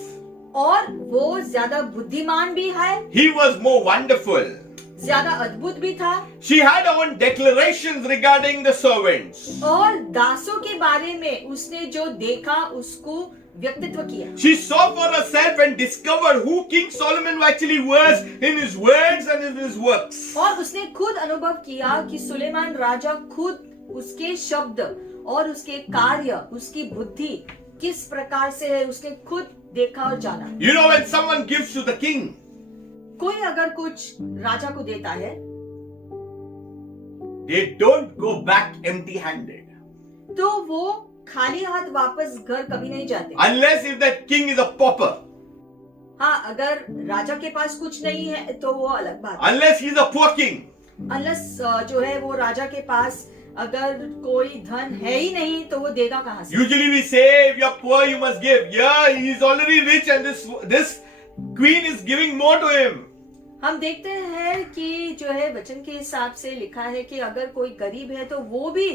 और वो ज्यादा बुद्धिमान भी है, He was more wonderful. ज्यादा अद्भुत भी था। She had her own declarations regarding the servants. और दासों के बारे में उसने जो देखा उसको व्यक्तित्व किया। She saw for herself and discovered who King Solomon actually was in his words and in his works. और उसने खुद अनुभव किया कि सुलेमान राजा खुद उसके शब्द और उसके कार्य, उसकी बुद्धि किस प्रकार से है, उसने खुद देखा और जाना। You know, when someone gives to the king, कोई अगर कुछ राजा को देता है they don't go back empty-handed. तो वो खाली हाथ वापस घर कभी नहीं जाते। Unless if that king is a pauper. हाँ, अगर राजा के पास कुछ नहीं है तो वो अलग बात है। Unless he's a poor king. Unless जो है वो राजा के पास अगर कोई धन है ही नहीं तो वो देगा कहाँ से? Usually we say, if you're poor, you must give. Yeah, he's already rich, and this queen is giving more to him. हम देखते हैं कि जो है वचन के हिसाब से लिखा है कि अगर कोई गरीब है तो वो भी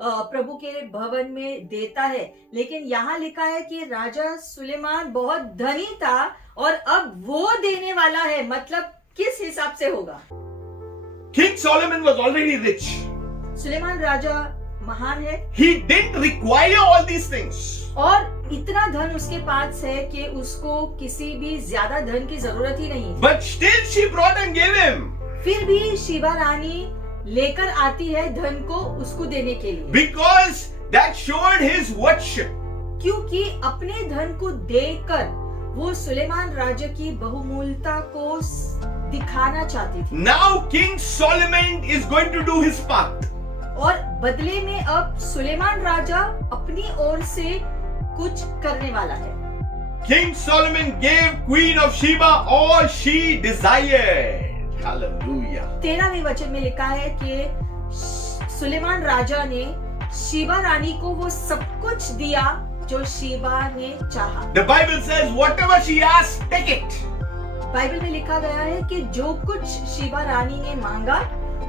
प्रभु के भवन में देता है, लेकिन यहाँ लिखा है कि राजा सुलेमान बहुत धनी था और अब वो देने वाला है। मतलब किस हिसाब से होगा? King Solomon was already rich. Suleman राजा महान है He didn't require all these things. और इतना धन उसके पास है कि उसको किसी भी ज्यादा धन की जरूरत ही नहीं है। But still she brought and gave him. फिर भी शिबा रानी लेकर आती है धन को उसको देने के लिए, Because that showed his worship. क्योंकि अपने धन को देकर वो सुलेमान राजा की बहुमूल्यता को दिखाना चाहती थी। Now King Solomon is going to do his part. और बदले में अब सुलेमान राजा अपनी ओर से कुछ करने वाला है। King Solomon gave Queen of Sheba all she desired. Hallelujah. 13वें वचन में लिखा है कि सुलेमान राजा ने शीबा रानी को वो सब कुछ दिया जो शीबा ने चाहा। The Bible says, whatever she asked, take it. Bible में लिखा गया है कि जो कुछ शीबा रानी ने मांगा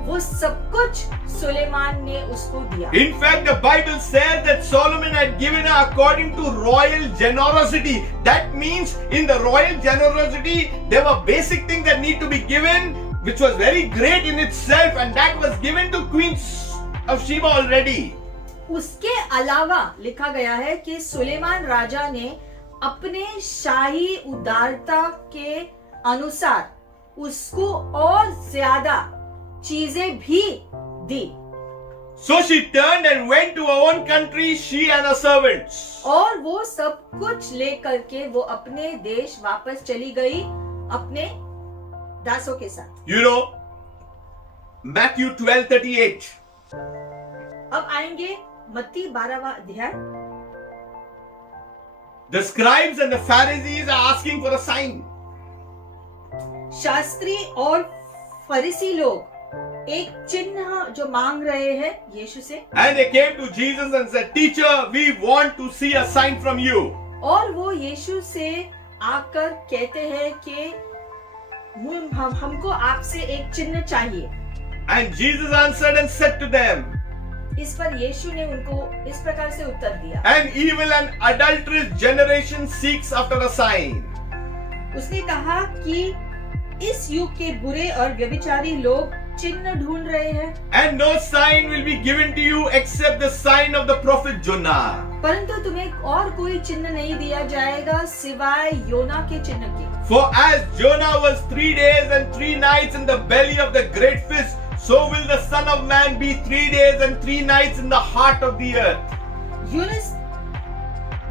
वो सब कुछ सुलेमान ने उसको दिया। In fact, the Bible says that Solomon had given her according to royal generosity. That means in the royal generosity, there were basic things that need to be given, which was very great in itself, and that was given to Queen of Sheba already. उसके अलावा लिखा गया है कि सुलेमान राजा ने अपने शाही उदारता के अनुसार उसको और ज्यादा चीजें भी दी। So she turned and went to her own country, she and her servants. और वो सब कुछ लेकर के वो अपने देश वापस चली गई अपने दासों के साथ। You know, Matthew 12:38. अब आएंगे मत्ती 12वां अध्याय। The scribes and the Pharisees are asking for a sign. Shastri और फरीसी लोग एक चिन्ह जो मांग रहे हैं यीशु से। And they came to Jesus and said, Teacher, we want to see a sign from you. और वो यीशु से आकर कहते हैं कि हमको आपसे एक चिन्ह चाहिए। And Jesus answered and said to them, इस पर यीशु ने उनको इस प्रकार से उत्तर दिया। An evil and adulterous generation seeks after a sign. उसने कहा कि इस युग के बुरे और व्यभिचारी लोग चिन्ह ढूंढ रहे हैं। And no sign will be given to you except the sign of the prophet Jonah. परंतु तुम्हें और कोई चिन्ह नहीं दिया जाएगा सिवाय योना के चिन्ह के। For as Jonah was 3 days and 3 nights in the belly of the great fish, so will the Son of Man be 3 days and 3 nights in the heart of the earth. Yunus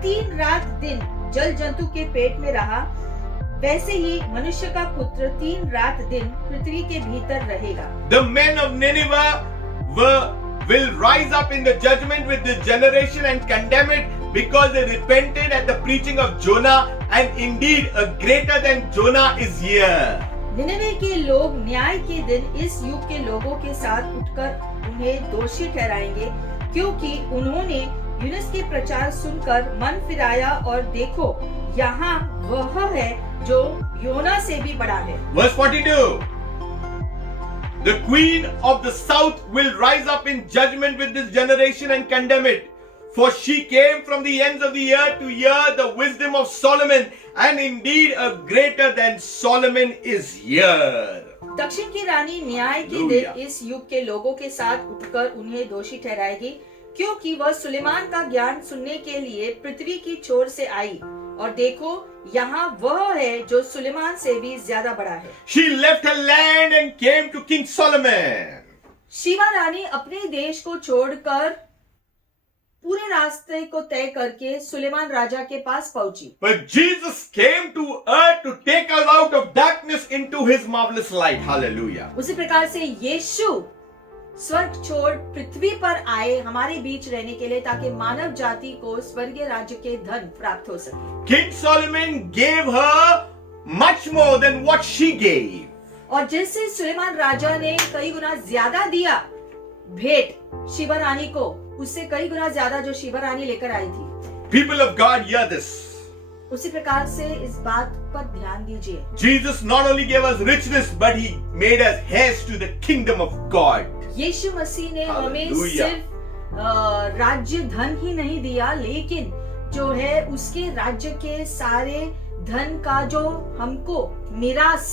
3 रात दिन जल जंतु के पेट में रहा, वैसे ही मनुष्य का पुत्र 3 रात दिन पृथ्वी के भीतर रहेगा। The men of Nineveh will rise up in the judgment with this generation and condemn it, because they repented at the preaching of Jonah, and indeed a greater than Jonah is here. Nineveh के लोग न्याय के दिन इस युग के लोगों के साथ उठकर उन्हें दोषी ठहराएंगे, क्योंकि उन्होंने यूनुस के प्रचार सुनकर मन फिराया, और देखो यहाँ वह है जो योना से भी बड़ा है। Verse 42. The queen of the south will rise up in judgment with this generation and condemn it. For she came from the ends of the earth to hear the wisdom of Solomon, and indeed a greater than Solomon is here. दक्षिण की रानी न्याय के दिन इस युग के लोगों के साथ उठकर उन्हें दोषी ठहराएगी, क्योंकि वह सुलेमान का ज्ञान सुनने के लिए पृथ्वी की छोर से आई, और देखो यहाँ वह है जो सुलेमान से भी ज्यादा बड़ा है। She left her land and came to King Solomon. Sheeba रानी अपने देश को छोड़कर पूरे रास्ते को तय करके सुलेमान राजा के पास पहुंची। But Jesus came to earth to take us out of darkness into his marvelous light. Hallelujah. उसी प्रकार से यीशु स्वर्ग छोड़ पृथ्वी पर आए हमारे बीच रहने के लिए, ताकि मानव जाति को स्वर्गीय राज्य के धन प्राप्त हो सके। King Solomon gave her much more than what she gave. और जैसे सुलेमान राजा ने कई गुना ज्यादा दिया भेंट शिबा रानी को, उससे कई गुना ज्यादा जो शिबा रानी लेकर आई थी, People of God, hear this. उसी प्रकार से इस बात पर ध्यान दीजिए। Jesus not only gave us richness, but He made us heirs to the kingdom of God. यीशु मसीह ने हमें Hallelujah. सिर्फ राज्य धन ही नहीं दिया, लेकिन जो है उसके राज्य के सारे धन का जो हमको मिरास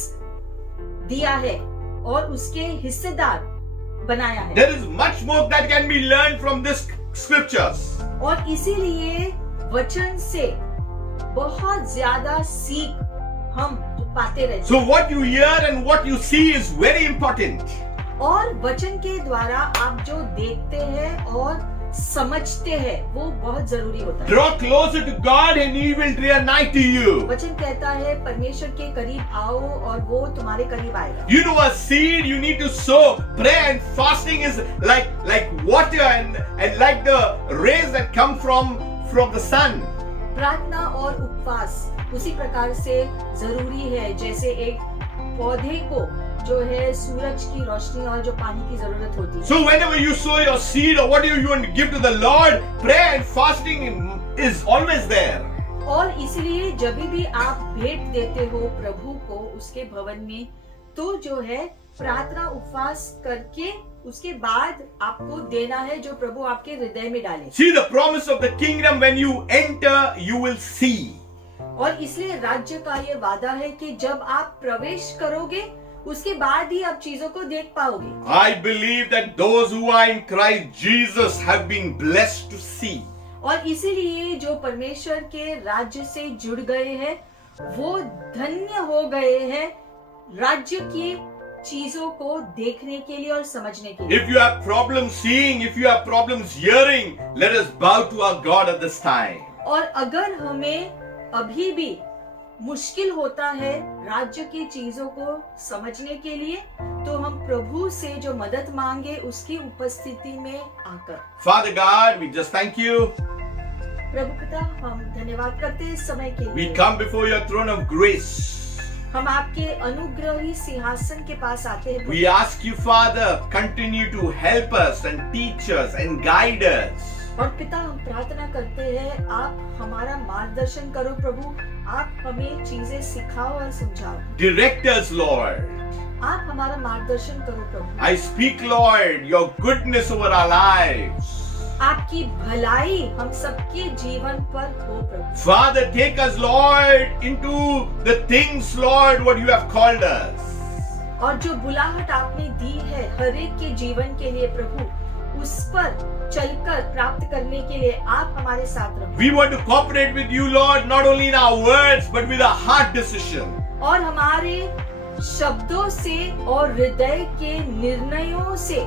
दिया है और उसके हिस्सेदार बनाया है। There is much more that can be learned from this scriptures. और इसीलिए वचन से बहुत ज्यादा सीख हम पाते रहते So what you hear and what you see is very important. हैं। और वचन के द्वारा आप जो देखते हैं और समझते हैं वो बहुत जरूरी होता है। Draw closer to God and He will draw nigh to you. वचन कहता है परमेश्वर के करीब आओ और वो तुम्हारे करीब आएगा। You know, a seed you need to sow. Prayer and fasting is like water and like the rays that come from the sun. प्रार्थना और उपवास उसी प्रकार से जरूरी है जैसे एक पौधे को जो है सूरज की रोशनी और जो पानी की जरूरत होती है। So whenever you sow your seed or whatever you want to give to the Lord, prayer and fasting is always there. और इसलिए जब भी आप भेंट देते हो प्रभु को उसके भवन में, तो जो है प्रार्थना उपवास करके उसके बाद आपको देना है जो प्रभु आपके हृदय में डाले। See the promise of the kingdom, when you enter, you will see. और इसलिए राज्य का ये वादा है कि जब आप प्रवेश करोगे उसके बाद ही आप चीजों को देख पाओगे। I believe that those who are in Christ Jesus have been blessed to see. और इसीलिए जो परमेश्वर के राज्य से जुड़ गए हैं वो धन्य हो गए हैं राज्य की चीजों को देखने के लिए और समझने के लिए। If you have problems seeing, if you have problems hearing, let us bow to our God at this time. और अगर हमें अभी भी मुश्किल होता है राज्य की चीजों को समझने के लिए, तो हम प्रभु से जो मदद मांगे उसकी उपस्थिति में आकर। Father God, we just thank you. प्रभु पिता, हम धन्यवाद करते हैं इस समय के We लिए। come before your throne of grace. हम आपके अनुग्रही सिंहासन के पास आते हैं। We ask you, Father, continue to help us and teach us and guide us. और पिता, हम प्रार्थना करते हैं आप हमारा मार्गदर्शन करो प्रभु, आप हमें चीजें सिखाओ और समझाओ। Direct us, Lord. आप हमारा मार्गदर्शन करो प्रभु। I speak, Lord, your goodness over our lives. आपकी भलाई हम सबके जीवन पर हो प्रभु। Father, take us, Lord, into the things, Lord, what you have called us. और जो बुलाहट आपने दी है हर एक के जीवन के लिए प्रभु, उस पर चलकर प्राप्त करने के लिए आप हमारे साथ रहो। We want to cooperate with you, Lord, not only in our words, but with our heart decision. और हमारे शब्दों से और हृदय के निर्णयों से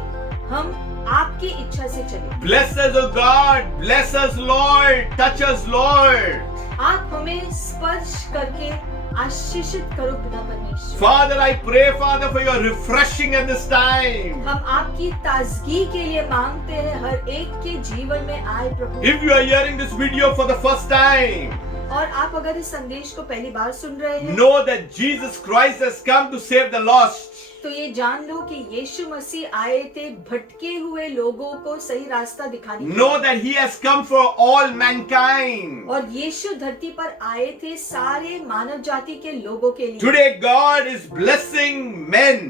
हम आपकी इच्छा से चले। Bless us, O God. Bless us, Lord. Touch us, Lord. आप हमें स्पर्श करके आशीषित करो पिता परमेश्वर। Father, I pray, Father, for your refreshing at this time. हम आपकी ताजगी के लिए मांगते हैं हर एक के जीवन में आए प्रभु। If you are hearing this video for the first time, और आप अगर इस संदेश को पहली बार सुन रहे हैं, know that Jesus Christ has come to save the lost. तो ये जान लो कि यीशु मसीह आए थे भटके हुए लोगों को सही रास्ता दिखाने के लिए। Know that He has come for all mankind. और यीशु धरती पर आए थे सारे मानव जाति के लोगों के लिए। Today, God is blessing men.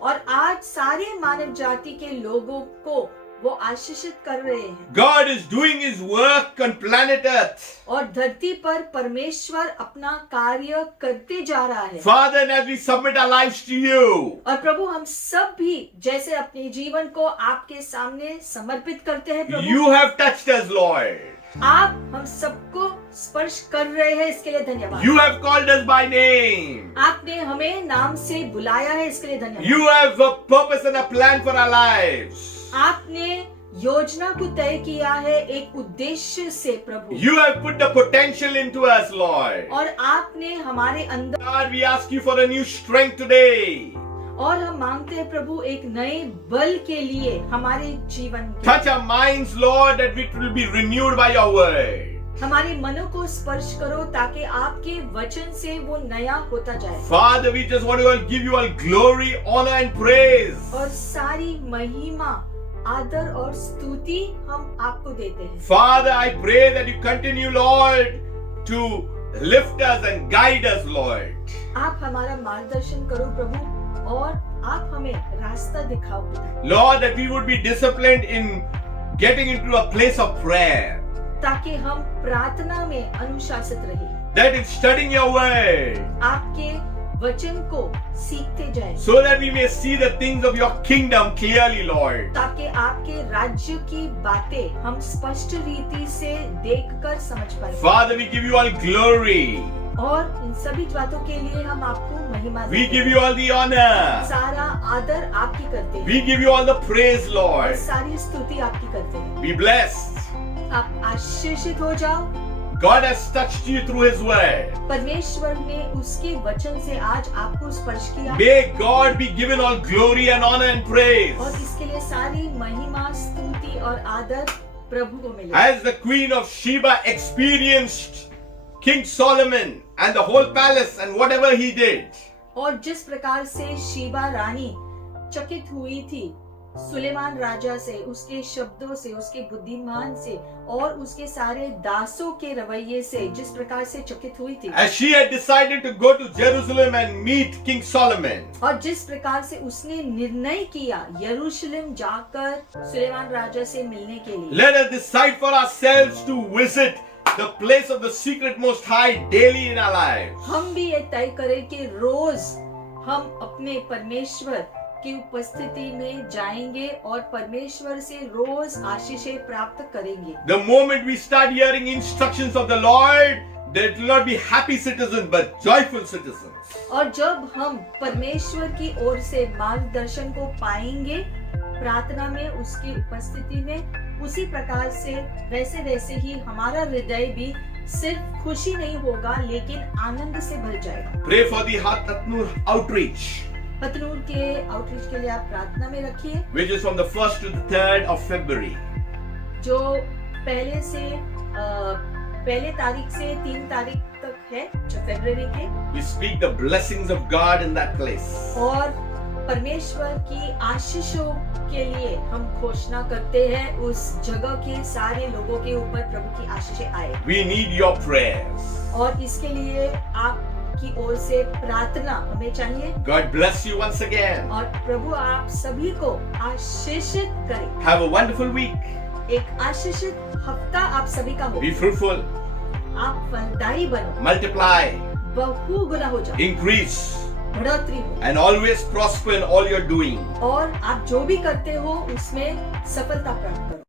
और आज सारे मानव जाति के लोगों को वो आशीषित कर रहे हैं। God is doing His work on planet Earth. और धरती पर परमेश्वर अपना कार्य करते जा रहा है। Father, and as we submit our lives to you, और प्रभु, हम सब भी जैसे अपने जीवन को आपके सामने समर्पित करते हैं प्रभु, you have touched us, Lord. आप हम सबको स्पर्श कर रहे हैं, इसके लिए धन्यवाद। You have called us by name. आपने हमें नाम से बुलाया है, इसके लिए धन्यवाद। You have a purpose and a plan for our lives. आपने योजना को तय किया है एक उद्देश्य से प्रभु। You have put the potential into us, Lord. और आपने हमारे अंदर, God, we ask you for a new strength today. और हम मांगते हैं प्रभु एक नए बल के लिए हमारे जीवन के। Touch our minds, Lord, that it will be renewed by your word. हमारे मनों को स्पर्श करो ताकि आपके वचन से वो नया होता जाए। Father, we just want to all give you all glory, honor and praise. और सारी महिमा, आदर और स्तुति हम आपको देते हैं। Father, I pray that you continue, Lord, to lift us and guide us, Lord. आप हमारा मार्गदर्शन करो प्रभु, और आप हमें रास्ता दिखाओ पिता, Lord, that we would be disciplined in getting into a place of prayer. ताकि हम प्रार्थना में अनुशासित रहे, That in studying your word, आपके वचन को सीखते जाए, so that we may see the things of your kingdom clearly, Lord. ताकि आपके राज्य की बातें हम स्पष्ट रीति से देखकर समझ पाए। Father, we give you all glory. और इन सभी बातों के लिए हम आपको महिमा We देते give हैं। you all the honor. सारा आदर आपकी करते हैं, We give you all the praise, और Lord. सारी स्तुति आपकी करते हैं। Be blessed. आप आशीषित हो जाओ। God has touched you through His word. परमेश्वर ने उसके वचन से आज आपको स्पर्श किया, May God be given all glory and honor and praise. और इसके लिए सारी महिमा, स्तुति और आदर प्रभु को मिले। As the Queen of Sheba experienced King Solomon and the whole palace and whatever he did, और जिस प्रकार से शीबा रानी चकित हुई थी सुलेमान राजा से, उसके शब्दों से, उसके बुद्धिमान से और उसके सारे दासों के रवैये से जिस प्रकार से चकित हुई थी, as she had decided to go to Jerusalem and meet King Solomon, और जिस प्रकार से उसने निर्णय किया यरूशलेम जाकर सुलेमान राजा से मिलने के लिए, let us decide for ourselves to visit the place of the secret most high daily in our lives. हम भी ये तय करें कि रोज हम अपने परमेश्वर की उपस्थिति में जाएंगे और परमेश्वर से रोज आशीषें प्राप्त करेंगे। The moment we start hearing instructions of the Lord, there will not be happy citizens but joyful citizens. और जब हम परमेश्वर की ओर से मार्गदर्शन को पाएंगे प्रार्थना में, उसकी उपस्थिति में, उसी प्रकार से वैसे ही हमारा हृदय भी सिर्फ खुशी नहीं होगा लेकिन आनंद से भर जाएगा। Pray for the Hatnur outreach, Hatnur के आउटरीच के लिए आप प्रार्थना में रखिए, which is from the 1st to the 3rd of February. जो पहले तारीख से 3 तारीख तक है, जो फरवरी के। We speak the blessings of God in that place. और परमेश्वर की आशीषों के लिए हम घोषणा करते हैं उस जगह के सारे लोगों के ऊपर प्रभु की आशीषें आए, We need your prayers. और इसके लिए आपकी ओर से प्रार्थना हमें चाहिए। God bless you once again. और प्रभु आप सभी को आशीषित करे। Have a wonderful week. एक आशीषित हफ्ता आप सभी का हो। Be fruitful, आप फलदायी बनो, multiply, बहु गुना हो जाओ, increase, बढ़ोतरी हो, and always prosper in all you're doing. और आप जो भी करते हो उसमें सफलता प्राप्त करो।